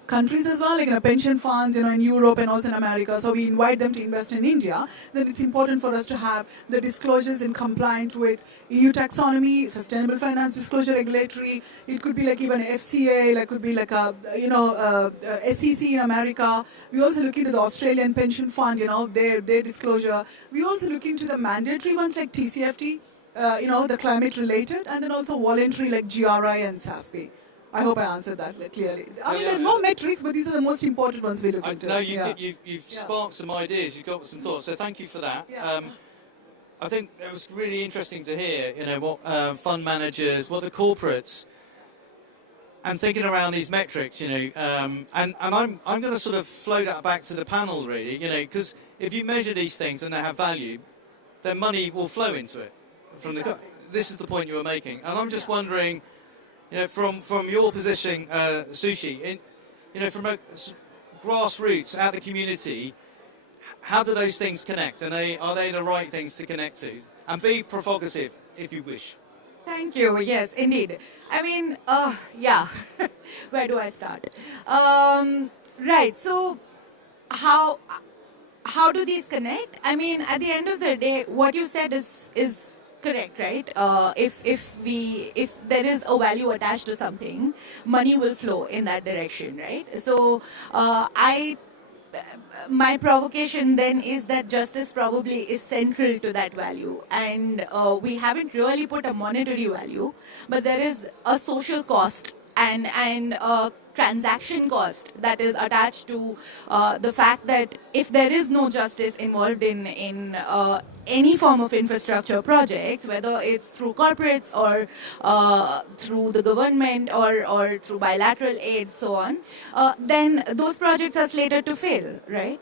countries as well, like pension funds, in Europe and also in America. So we invite them to invest in India. Then it's important for us to have the disclosures in compliance with EU taxonomy, sustainable finance disclosure regulatory. It could be like even FCA, like could be like a SEC in America. We also look into the Australian pension fund, their disclosure. We also look into the mandatory ones like TCFD, the climate related, and then also voluntary like GRI and SASB. I hope I answered that clearly. There are more metrics, but these are the most important ones we look into. No, you've sparked some ideas. You've got some thoughts. So thank you for that. Yeah. I think it was really interesting to hear, what fund managers, what the corporates, and thinking around these metrics, and I'm going to sort of flow that back to the panel, really, because if you measure these things and they have value, then money will flow into it. This is the point you were making, and I'm just wondering, from your position, Sushi, from a grassroots out the community, how do those things connect? And are they the right things to connect to? And be provocative if you wish. Thank you. Yes, indeed. I mean, yeah. Where do I start? Right. So, how do these connect? I mean, at the end of the day, what you said is correct, right? If there is a value attached to something, money will flow in that direction, right? So, my provocation then is that justice probably is central to that value, and we haven't really put a monetary value, but there is a social cost and a transaction cost that is attached to the fact that if there is no justice involved in any form of infrastructure projects, whether it's through corporates or through the government or through bilateral aid, so on, then those projects are slated to fail, right?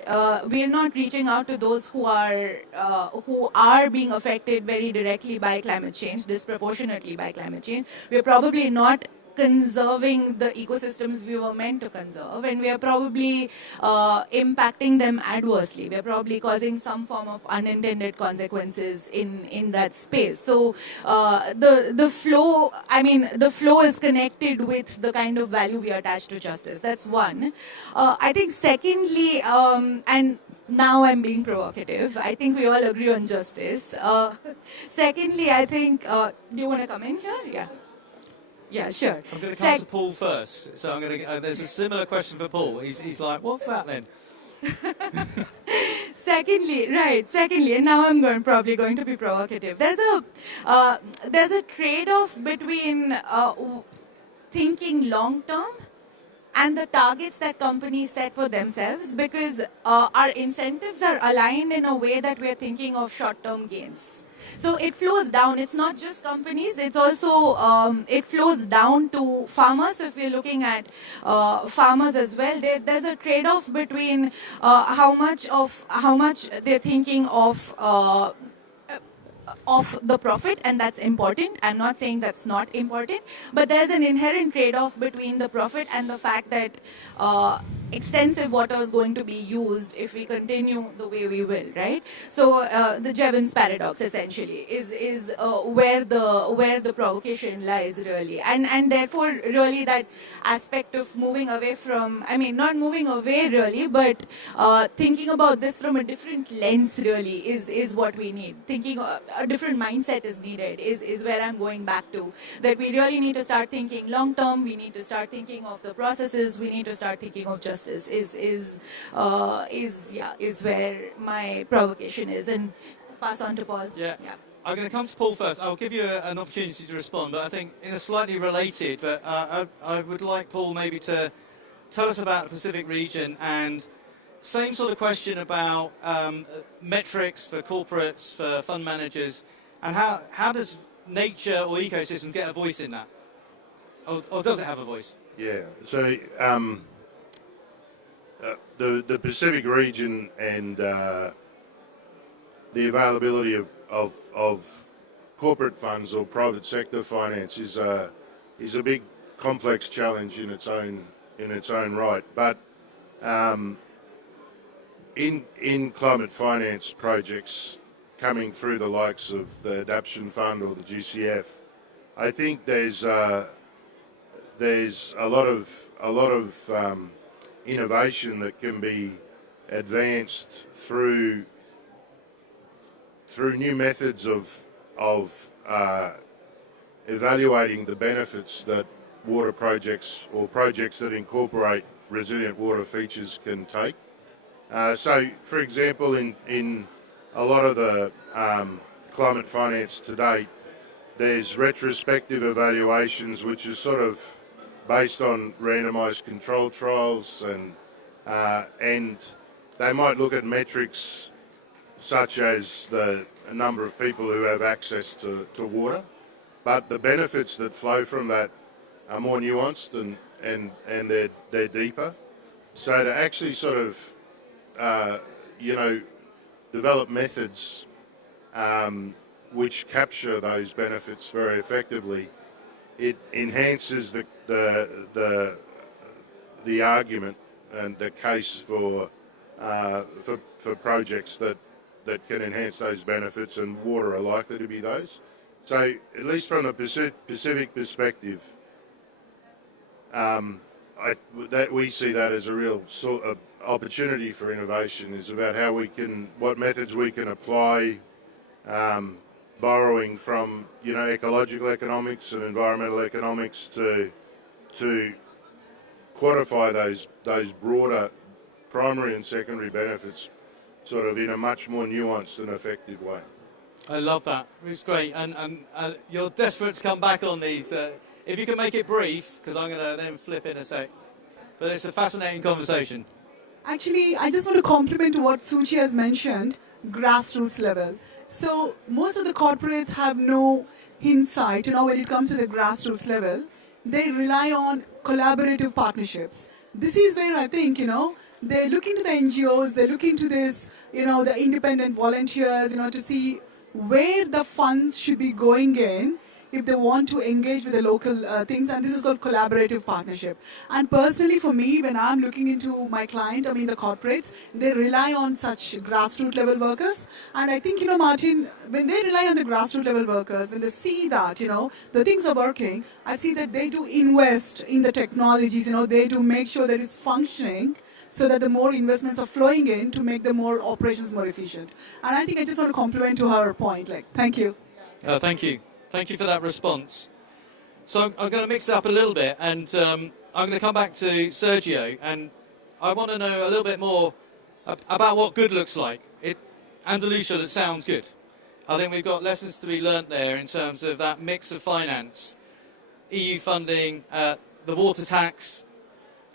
We are not reaching out to those who are being affected very directly by climate change, disproportionately by climate change. We are probably not conserving the ecosystems we were meant to conserve, and we are probably impacting them adversely. We are probably causing some form of unintended consequences in that space. So the flow is connected with the kind of value we attach to justice. That's one. I think secondly, and now I'm being provocative, I think we all agree on justice. Secondly, I think, do you want to come in here? Yeah. Yeah, sure. I'm going to come to Paul first. So I'm going to. There's a similar question for Paul. He's like, what's that then? Secondly, and now I'm probably going to be provocative. There's a trade-off between thinking long-term and the targets that companies set for themselves, because our incentives are aligned in a way that we are thinking of short-term gains. So it flows down. It's not just companies. It's also it flows down to farmers. So if we're looking at farmers as well, there's a trade-off between how much they're thinking of the profit, and that's important. I'm not saying that's not important, but there's an inherent trade-off between the profit and the fact that extensive water is going to be used if we continue the way we will, right? So the Jevons paradox essentially is where the provocation lies, really, and therefore really that aspect of moving away from, I mean, not moving away really, but thinking about this from a different lens really is what we need. Thinking a different mindset is needed is where I'm going back to, that we really need to start thinking long term. We need to start thinking of the processes. We need to start thinking of justice. Is where my provocation is, and pass on to Paul. Yeah. I'm going to come to Paul first. I'll give you an opportunity to respond, but I think in a slightly related, but I would like Paul maybe to tell us about the Pacific region, and same sort of question about metrics for corporates, for fund managers, and how does nature or ecosystem get a voice in that? Or does it have a voice? Yeah, so the Pacific region and the availability of corporate funds or private sector finance is a big complex challenge in its own right. But in climate finance projects coming through the likes of the Adaptation Fund or the GCF, I think there's a lot of innovation that can be advanced through new methods of evaluating the benefits that water projects or projects that incorporate resilient water features can take. So, for example, in a lot of the climate finance to date, there's retrospective evaluations which is sort of based on randomised control trials, and they might look at metrics such as the number of people who have access to water, but the benefits that flow from that are more nuanced and they're deeper. So to actually sort of, develop methods which capture those benefits very effectively, it enhances the argument and the case for projects that can enhance those benefits, and water are likely to be those. So at least from a Pacific perspective, we see that as a real sort of opportunity for innovation. Is about what methods we can apply, borrowing from ecological economics and environmental economics to quantify those broader primary and secondary benefits, sort of in a much more nuanced and effective way. I love that. It's great. And you're desperate to come back on these. If you can make it brief, because I'm going to then flip in a sec. But it's a fascinating conversation. Actually, I just want to compliment what Suchi has mentioned, grassroots level. So most of the corporates have no insight, when it comes to the grassroots level. They rely on collaborative partnerships. This is where I think, they look into the NGOs, they look into this, the independent volunteers, to see where the funds should be going in if they want to engage with the local things, and this is called collaborative partnership. And personally for me, when I'm looking into my client, the corporates, they rely on such grassroots level workers. And I think, Martin, when they rely on the grassroots level workers, when they see that, the things are working, I see that they do invest in the technologies, they do make sure that it's functioning, so that the more investments are flowing in to make the more operations more efficient. And I think I just want to compliment to her point. Thank you. Thank you. Thank you for that response. So I'm going to mix it up a little bit, and I'm going to come back to Sergio, and I want to know a little bit more about what good looks like. Andalusia, that sounds good. I think we've got lessons to be learnt there in terms of that mix of finance, EU funding, the water tax,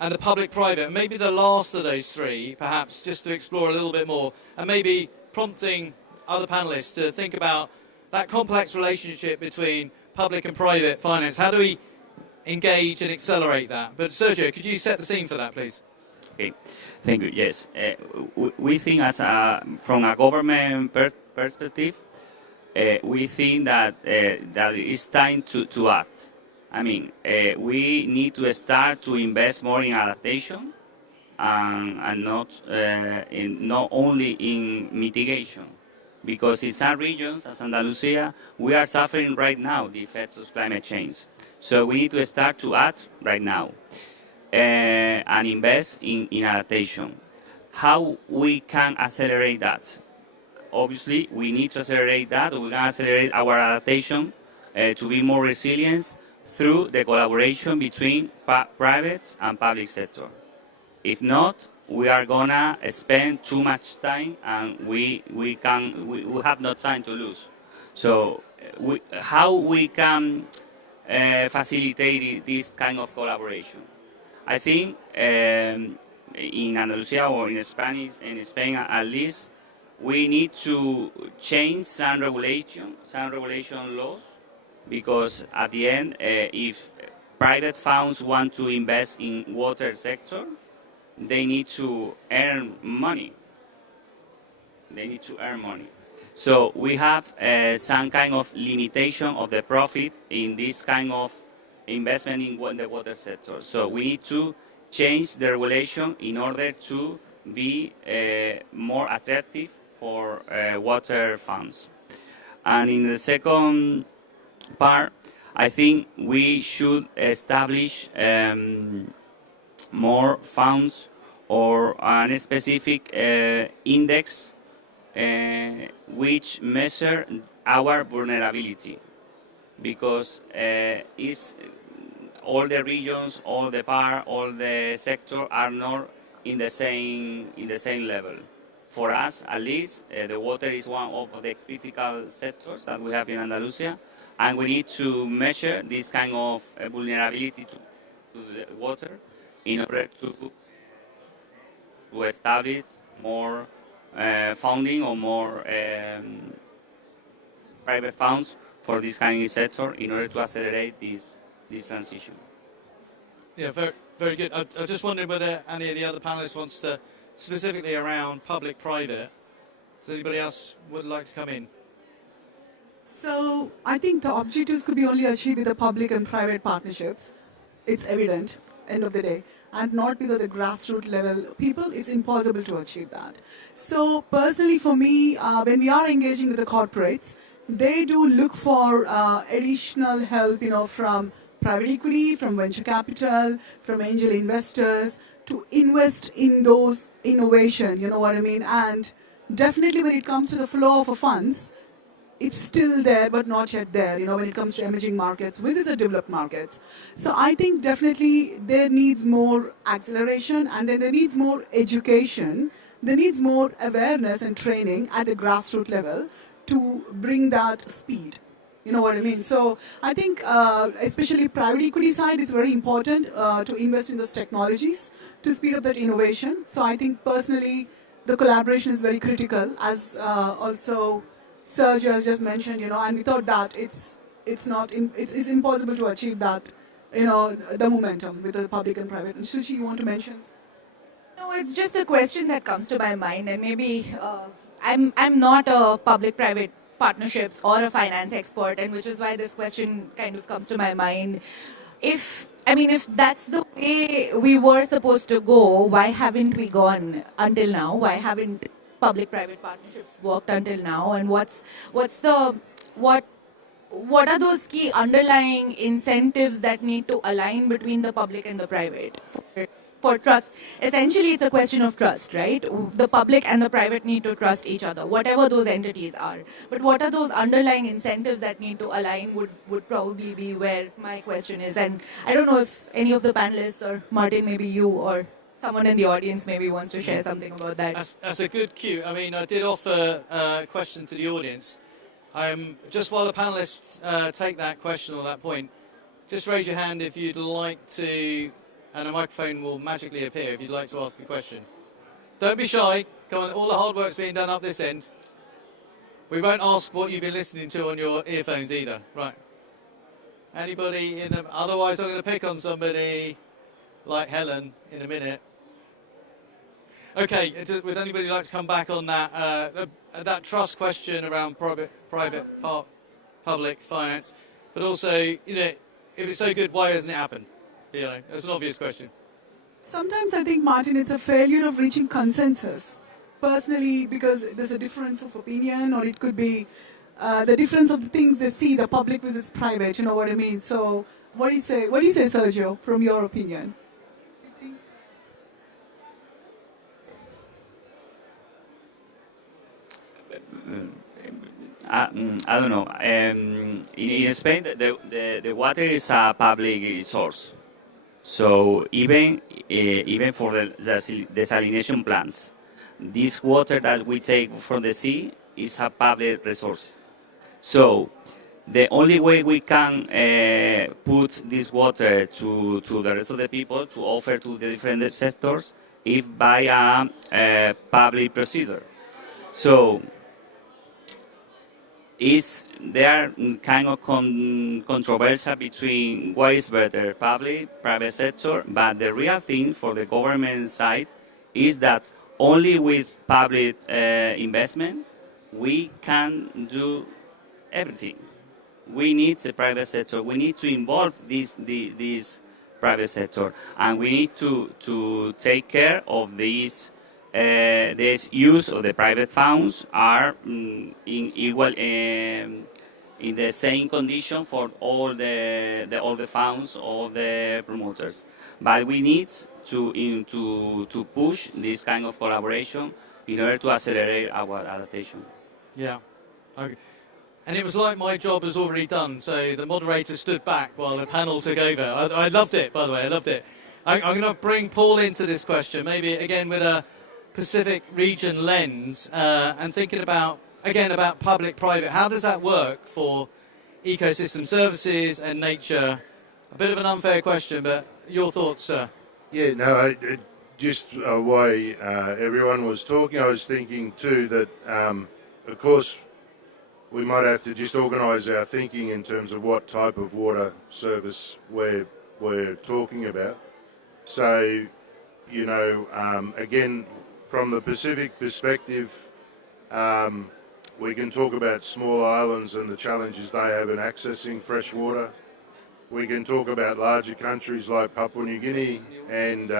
and the public-private. Maybe the last of those three, perhaps, just to explore a little bit more, and maybe prompting other panellists to think about that complex relationship between public and private finance. How do we engage and accelerate that? But Sergio, could you set the scene for that, please? Okay, thank you. Yes, we think from a government perspective, we think that it's time to act. We need to start to invest more in adaptation and not only in mitigation. Because in some regions, as Andalusia, we are suffering right now the effects of climate change. So we need to start to act right now and invest in adaptation. How we can accelerate that? Obviously, we need to accelerate that. We can accelerate our adaptation to be more resilient through the collaboration between private and public sector. If not, we are gonna spend too much time, and we have no time to lose. So, how we can facilitate this kind of collaboration? I think in Andalusia or in Spain at least, we need to change some regulation laws, because at the end, if private funds want to invest in water sector, they need to earn money. So we have some kind of limitation of the profit in this kind of investment in the water sector. So we need to change the regulation in order to be more attractive for water funds. And in the second part, I think we should establish more funds or a specific index which measure our vulnerability, because all the regions, all the sector are not in the same level. For us, at least, the water is one of the critical sectors that we have in Andalusia, and we need to measure this kind of vulnerability to the water in order to establish more funding or more private funds for this kind of sector in order to accelerate this transition. Yeah, very, very good. I just wondered whether any of the other panelists wants to, specifically around public-private, does anybody else would like to come in? So I think the objectives could be only achieved with the public and private partnerships. It's evident, end of the day. And not with the grassroots level people, it's impossible to achieve that. So personally for me, when we are engaging with the corporates, they do look for additional help, from private equity, from venture capital, from angel investors to invest in those innovation, you know what I mean? And definitely when it comes to the flow of funds, it's still there but not yet there, when it comes to emerging markets, which is the developed markets. So I think definitely there needs more acceleration, and then there needs more education, there needs more awareness and training at the grassroots level to bring that speed. You know what I mean? So I think especially private equity side is very important to invest in those technologies to speed up that innovation. So I think personally the collaboration is very critical, as also Sergio has just mentioned, and without that it's impossible to achieve that, the momentum with the public and private. And Suchi, you want to mention? No, it's just a question that comes to my mind, and maybe I'm not a public-private partnerships or a finance expert, and which is why this question kind of comes to my mind. If that's the way we were supposed to go, why haven't we gone until now? Why haven't public-private partnerships worked until now? And what are those key underlying incentives that need to align between the public and the private for trust? Essentially, it's a question of trust, right? The public and the private need to trust each other, whatever those entities are. But what are those underlying incentives that need to align would probably be where my question is. And I don't know if any of the panelists, or Martin, maybe you, or someone in the audience maybe wants to share something about that. That's a good cue. I mean, I did offer a question to the audience. Just while the panelists take that question or that point, just raise your hand if you'd like to, and a microphone will magically appear if you'd like to ask a question. Don't be shy. Come on, all the hard work's being done up this end. We won't ask what you've been listening to on your earphones either. Right. Anybody in the, otherwise I'm going to pick on somebody like Helen in a minute. Okay, would anybody like to come back on that trust question around public finance, but also, if it's so good, why hasn't it happened? That's an obvious question. Sometimes I think, Martin, it's a failure of reaching consensus. Personally, because there's a difference of opinion, or it could be the difference of the things they see, the public versus private, you know what I mean? So what do you say? What do you say, Sergio, from your opinion? I don't know. In Spain, the water is a public resource. So even for the desalination plants, this water that we take from the sea is a public resource. So the only way we can put this water to the rest of the people, to offer to the different sectors, is by a public procedure. So there are kind of controversy between what is better, public, private sector, but the real thing for the government side is that only with public investment we can do everything. We need the private sector. We need to involve this private sector, and we need to take care of these. This use of the private funds are in the same condition for all the funds, all the promoters. But we need to push this kind of collaboration in order to accelerate our adaptation. Yeah. Okay. And it was like my job was already done, so the moderator stood back while the panel took over. I loved it, by the way. I loved it. I'm going to bring Paul into this question, maybe again with a Pacific region lens, and thinking about public-private. How does that work for ecosystem services and nature? A bit of an unfair question, but your thoughts, sir? Yeah, no, just while everyone was talking, I was thinking too that, of course, we might have to just organise our thinking in terms of what type of water service we're talking about. So, you know, again, from the Pacific perspective, we can talk about small islands and the challenges they have in accessing fresh water. We can talk about larger countries like Papua New Guinea, and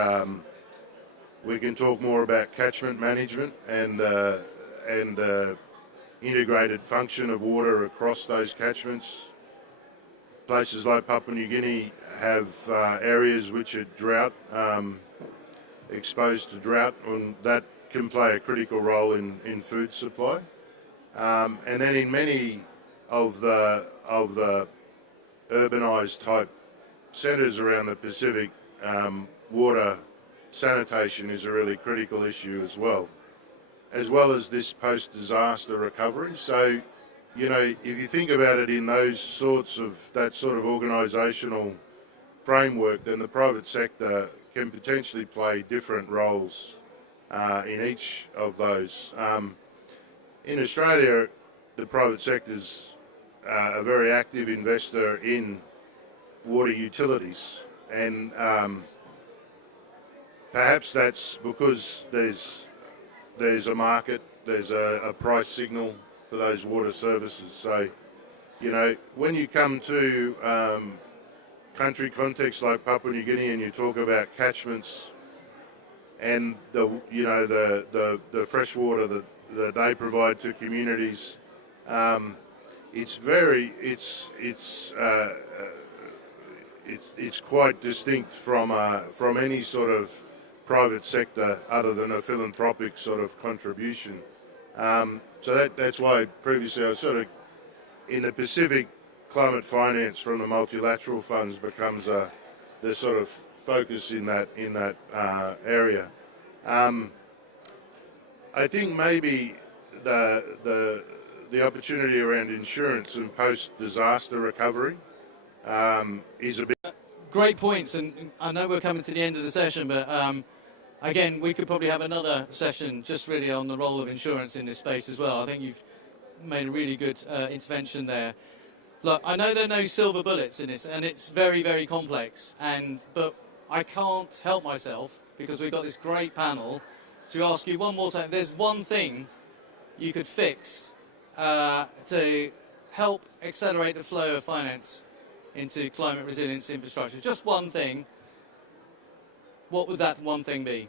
we can talk more about catchment management and the integrated function of water across those catchments. Places like Papua New Guinea have areas which are drought, exposed to drought, and that can play a critical role in food supply. And then in many of the urbanised type centres around the Pacific, water sanitation is a really critical issue as well as this post-disaster recovery. So, you know, if you think about it in that sort of organisational framework, then the private sector can potentially play different roles in each of those. In Australia, the private sector's a very active investor in water utilities, and perhaps that's because there's a market, there's a price signal for those water services. So, you know, when you come to country contexts like Papua New Guinea and you talk about catchments and the fresh water that they provide to communities, it's quite distinct from any sort of private sector other than a philanthropic sort of contribution. So that's why previously I was sort of in the Pacific, climate finance from the multilateral funds becomes the sort of focus in that area. I think maybe the opportunity around insurance and post-disaster recovery is a bit. Great points, and I know we're coming to the end of the session, but again, we could probably have another session just really on the role of insurance in this space as well. I think you've made a really good intervention there. Look, I know there are no silver bullets in this, and it's very, very complex, but I can't help myself, because we've got this great panel, to ask you one more time, if there's one thing you could fix to help accelerate the flow of finance into climate resilience infrastructure, just one thing, what would that one thing be?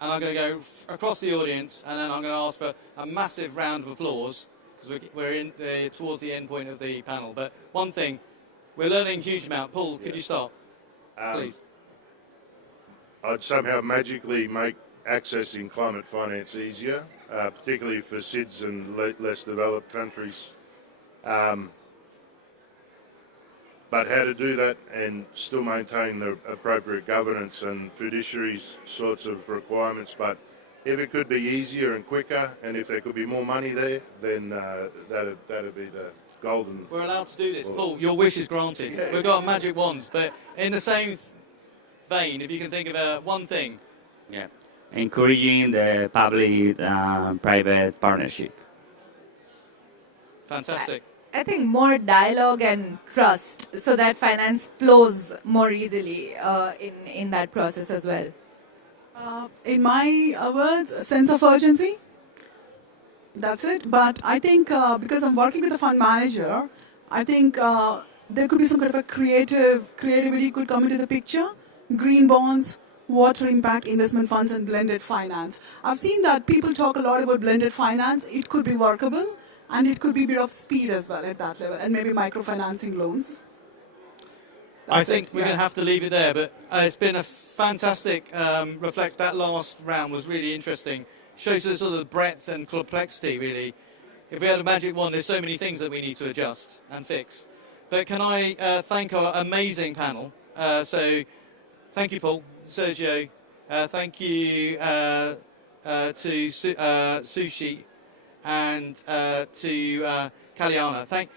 And I'm going to go across the audience, and then I'm going to ask for a massive round of applause, because we're towards the end point of the panel. But one thing, we're learning a huge amount. Paul, could you start, please? I'd somehow magically make accessing climate finance easier, particularly for SIDS and less developed countries. But how to do that and still maintain the appropriate governance and fiduciary sorts of requirements. But if it could be easier and quicker, and if there could be more money there, then that'd be the golden. We're allowed to do this. Paul, your wish is granted. We've got a magic wand, but in the same vein, if you can think of one thing. Yeah, encouraging the public-private partnership. Fantastic. I think more dialogue and trust so that finance flows more easily in that process as well. In my words, a sense of urgency. That's it. But I think because I'm working with a fund manager, I think there could be some kind of a creativity could come into the picture. Green bonds, water impact investment funds, and blended finance. I've seen that people talk a lot about blended finance. It could be workable. And it could be a bit of speed as well at that level, and maybe microfinancing loans. I think we're going to have to leave it there, but it's been a fantastic reflect. That last round was really interesting. Shows us sort of the breadth and complexity, really. If we had a magic wand, there's so many things that we need to adjust and fix. But can I thank our amazing panel? So thank you, Paul, Sergio. Thank you to Sushi and to Kalyana. Thank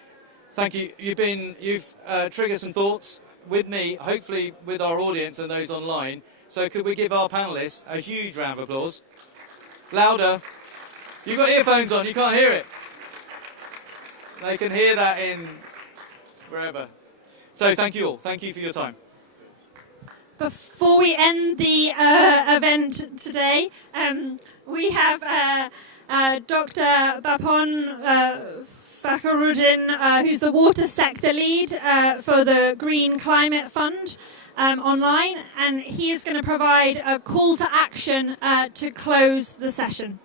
you. You've triggered some thoughts with me, hopefully with our audience and those online. So could we give our panelists a huge round of applause? Louder. You've got earphones on, you can't hear it. They can hear that in wherever. So thank you all. Thank you for your time. Before we end the event today, we have Dr. Bapon Fakharuddin, who's the water sector lead for the Green Climate Fund online, and he is going to provide a call to action to close the session.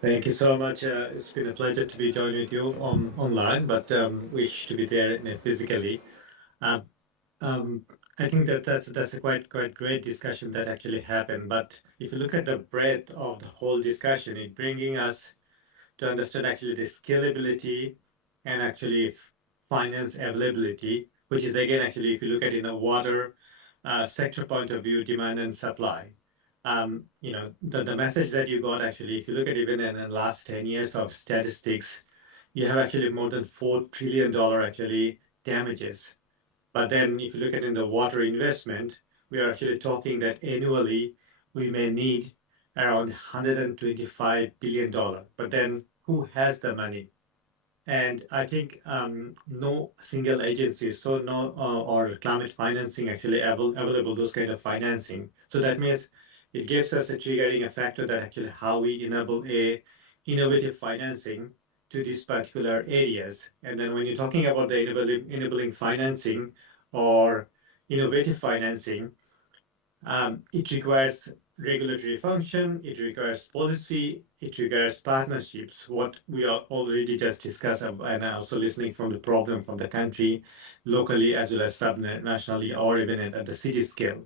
Thank you so much. It's been a pleasure to be joining with you online, but wish to be there physically. I think that's a quite great discussion that actually happened. But if you look at the breadth of the whole discussion, it bringing us to understand actually the scalability and actually finance availability, which is again actually if you look at it in a water sector point of view, demand and supply. The message that you got actually, if you look at even in the last 10 years of statistics, you have actually more than $4 trillion actually damages. But then if you look at in the water investment, we are actually talking that annually we may need around $125 billion. But then who has the money? And I think no single agency, or climate financing actually available those kind of financing. So that means it gives us a triggering a factor that actually how we enable a innovative financing to these particular areas. And then when you're talking about the enabling financing or innovative financing, it requires regulatory function, it requires policy, it requires partnerships, what we are already just discussed, and also listening from the problem from the country, locally as well as subnationally or even at the city scale.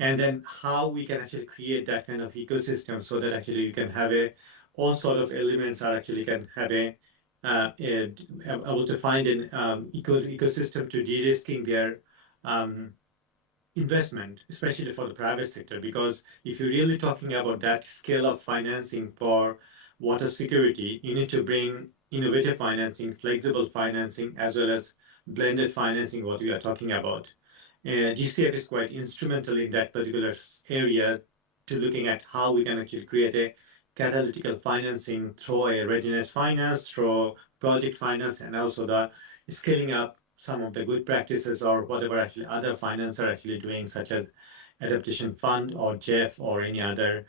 And then how we can actually create that kind of ecosystem so that actually you can have all sort of elements are actually can have able to find an ecosystem to de-risking their investment, especially for the private sector. Because if you're really talking about that scale of financing for water security, you need to bring innovative financing, flexible financing, as well as blended financing, what we are talking about. GCF is quite instrumental in that particular area to looking at how we can actually create a catalytical financing through a readiness finance, through project finance, and also the scaling up some of the good practices or whatever actually other finance are actually doing, such as Adaptation Fund or JEF or any other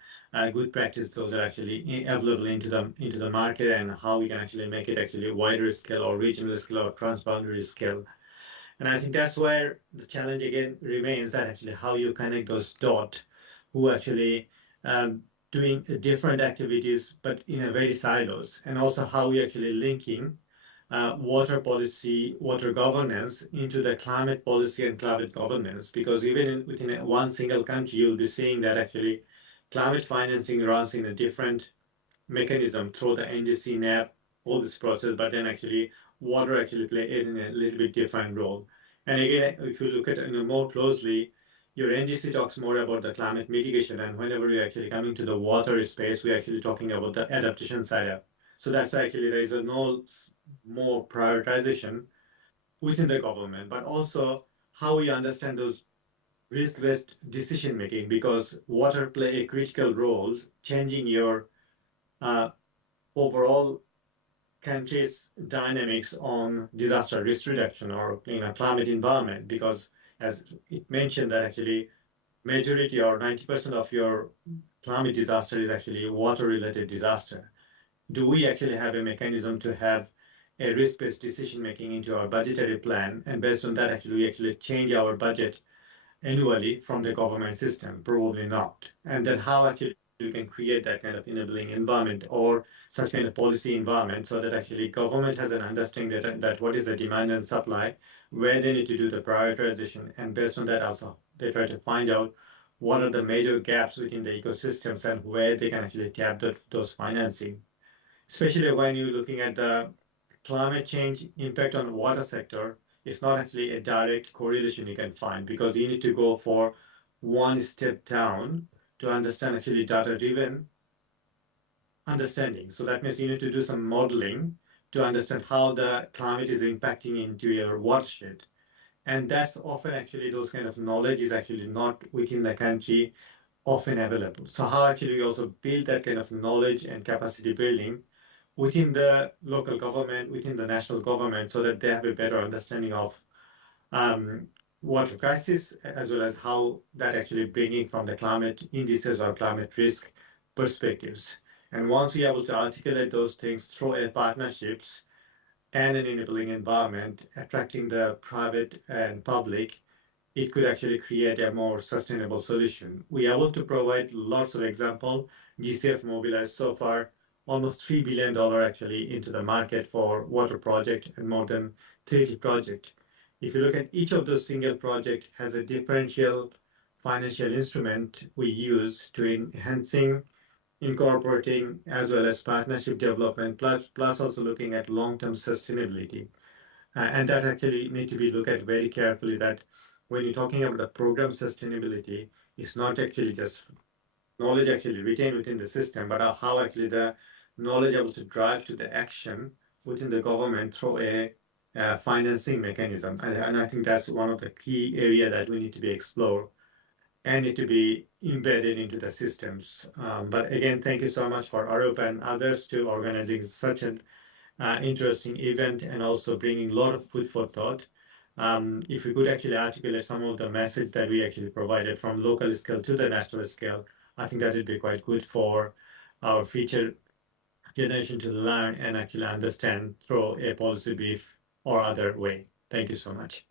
good practice. Those are actually available into the market, and how we can actually make it actually wider scale or regional scale or transboundary scale. And I think that's where the challenge again remains, that actually how you connect those dots who actually doing different activities, but in a very silos, and also how we actually linking water policy, water governance into the climate policy and climate governance. Because even within one single country, you'll be seeing that actually climate financing runs in a different mechanism through the NDC, NAP, all this process, but then actually water actually play in a little bit different role. And again, if you look at it more closely, your NDC talks more about the climate mitigation, and whenever we're actually coming to the water space, we're actually talking about the adaptation side. So that's actually there is no more prioritization within the government, but also how we understand those risk-based decision making, because water play a critical role changing your overall country's dynamics on disaster risk reduction or climate environment. Because as it mentioned that actually majority or 90% of your climate disaster is actually water related disaster. Do we actually have a mechanism to have a risk-based decision making into our budgetary plan, and based on that actually we actually change our budget annually from the government system? Probably not. And then how actually you can create that kind of enabling environment or such kind of policy environment so that actually government has an understanding that what is the demand and supply, where they need to do the prioritization, and based on that also they try to find out what are the major gaps within the ecosystems and where they can actually tap those financing. Especially when you're looking at the climate change impact on the water sector, it's not actually a direct correlation you can find, because you need to go for one step down to understand actually data-driven understanding. So that means you need to do some modeling to understand how the climate is impacting into your watershed. And that's often actually those kind of knowledge is actually not within the country often available. So how actually we also build that kind of knowledge and capacity building within the local government, within the national government, so that they have a better understanding of water crisis, as well as how that actually bringing from the climate indices or climate risk perspectives. And once we are able to articulate those things through partnerships and an enabling environment, attracting the private and public, it could actually create a more sustainable solution. We are able to provide lots of examples. GCF mobilized so far almost $3 billion actually into the market for water project and more than 30 projects. If you look at each of those single projects has a differential financial instrument we use to enhancing, incorporating, as well as partnership development, plus also looking at long-term sustainability. And that actually need to be looked at very carefully, that when you're talking about the program sustainability, it's not actually just knowledge actually retained within the system, but how actually the knowledge able to drive to the action within the government through a financing mechanism. And I think that's one of the key areas that we need to be explored and need to be embedded into the systems. But again, thank you so much for Arup and others to organizing such an interesting event and also bringing a lot of food for thought. If we could actually articulate some of the message that we actually provided from local scale to the national scale, I think that would be quite good for our future generation to learn and actually understand through a policy brief or other way. Thank you so much.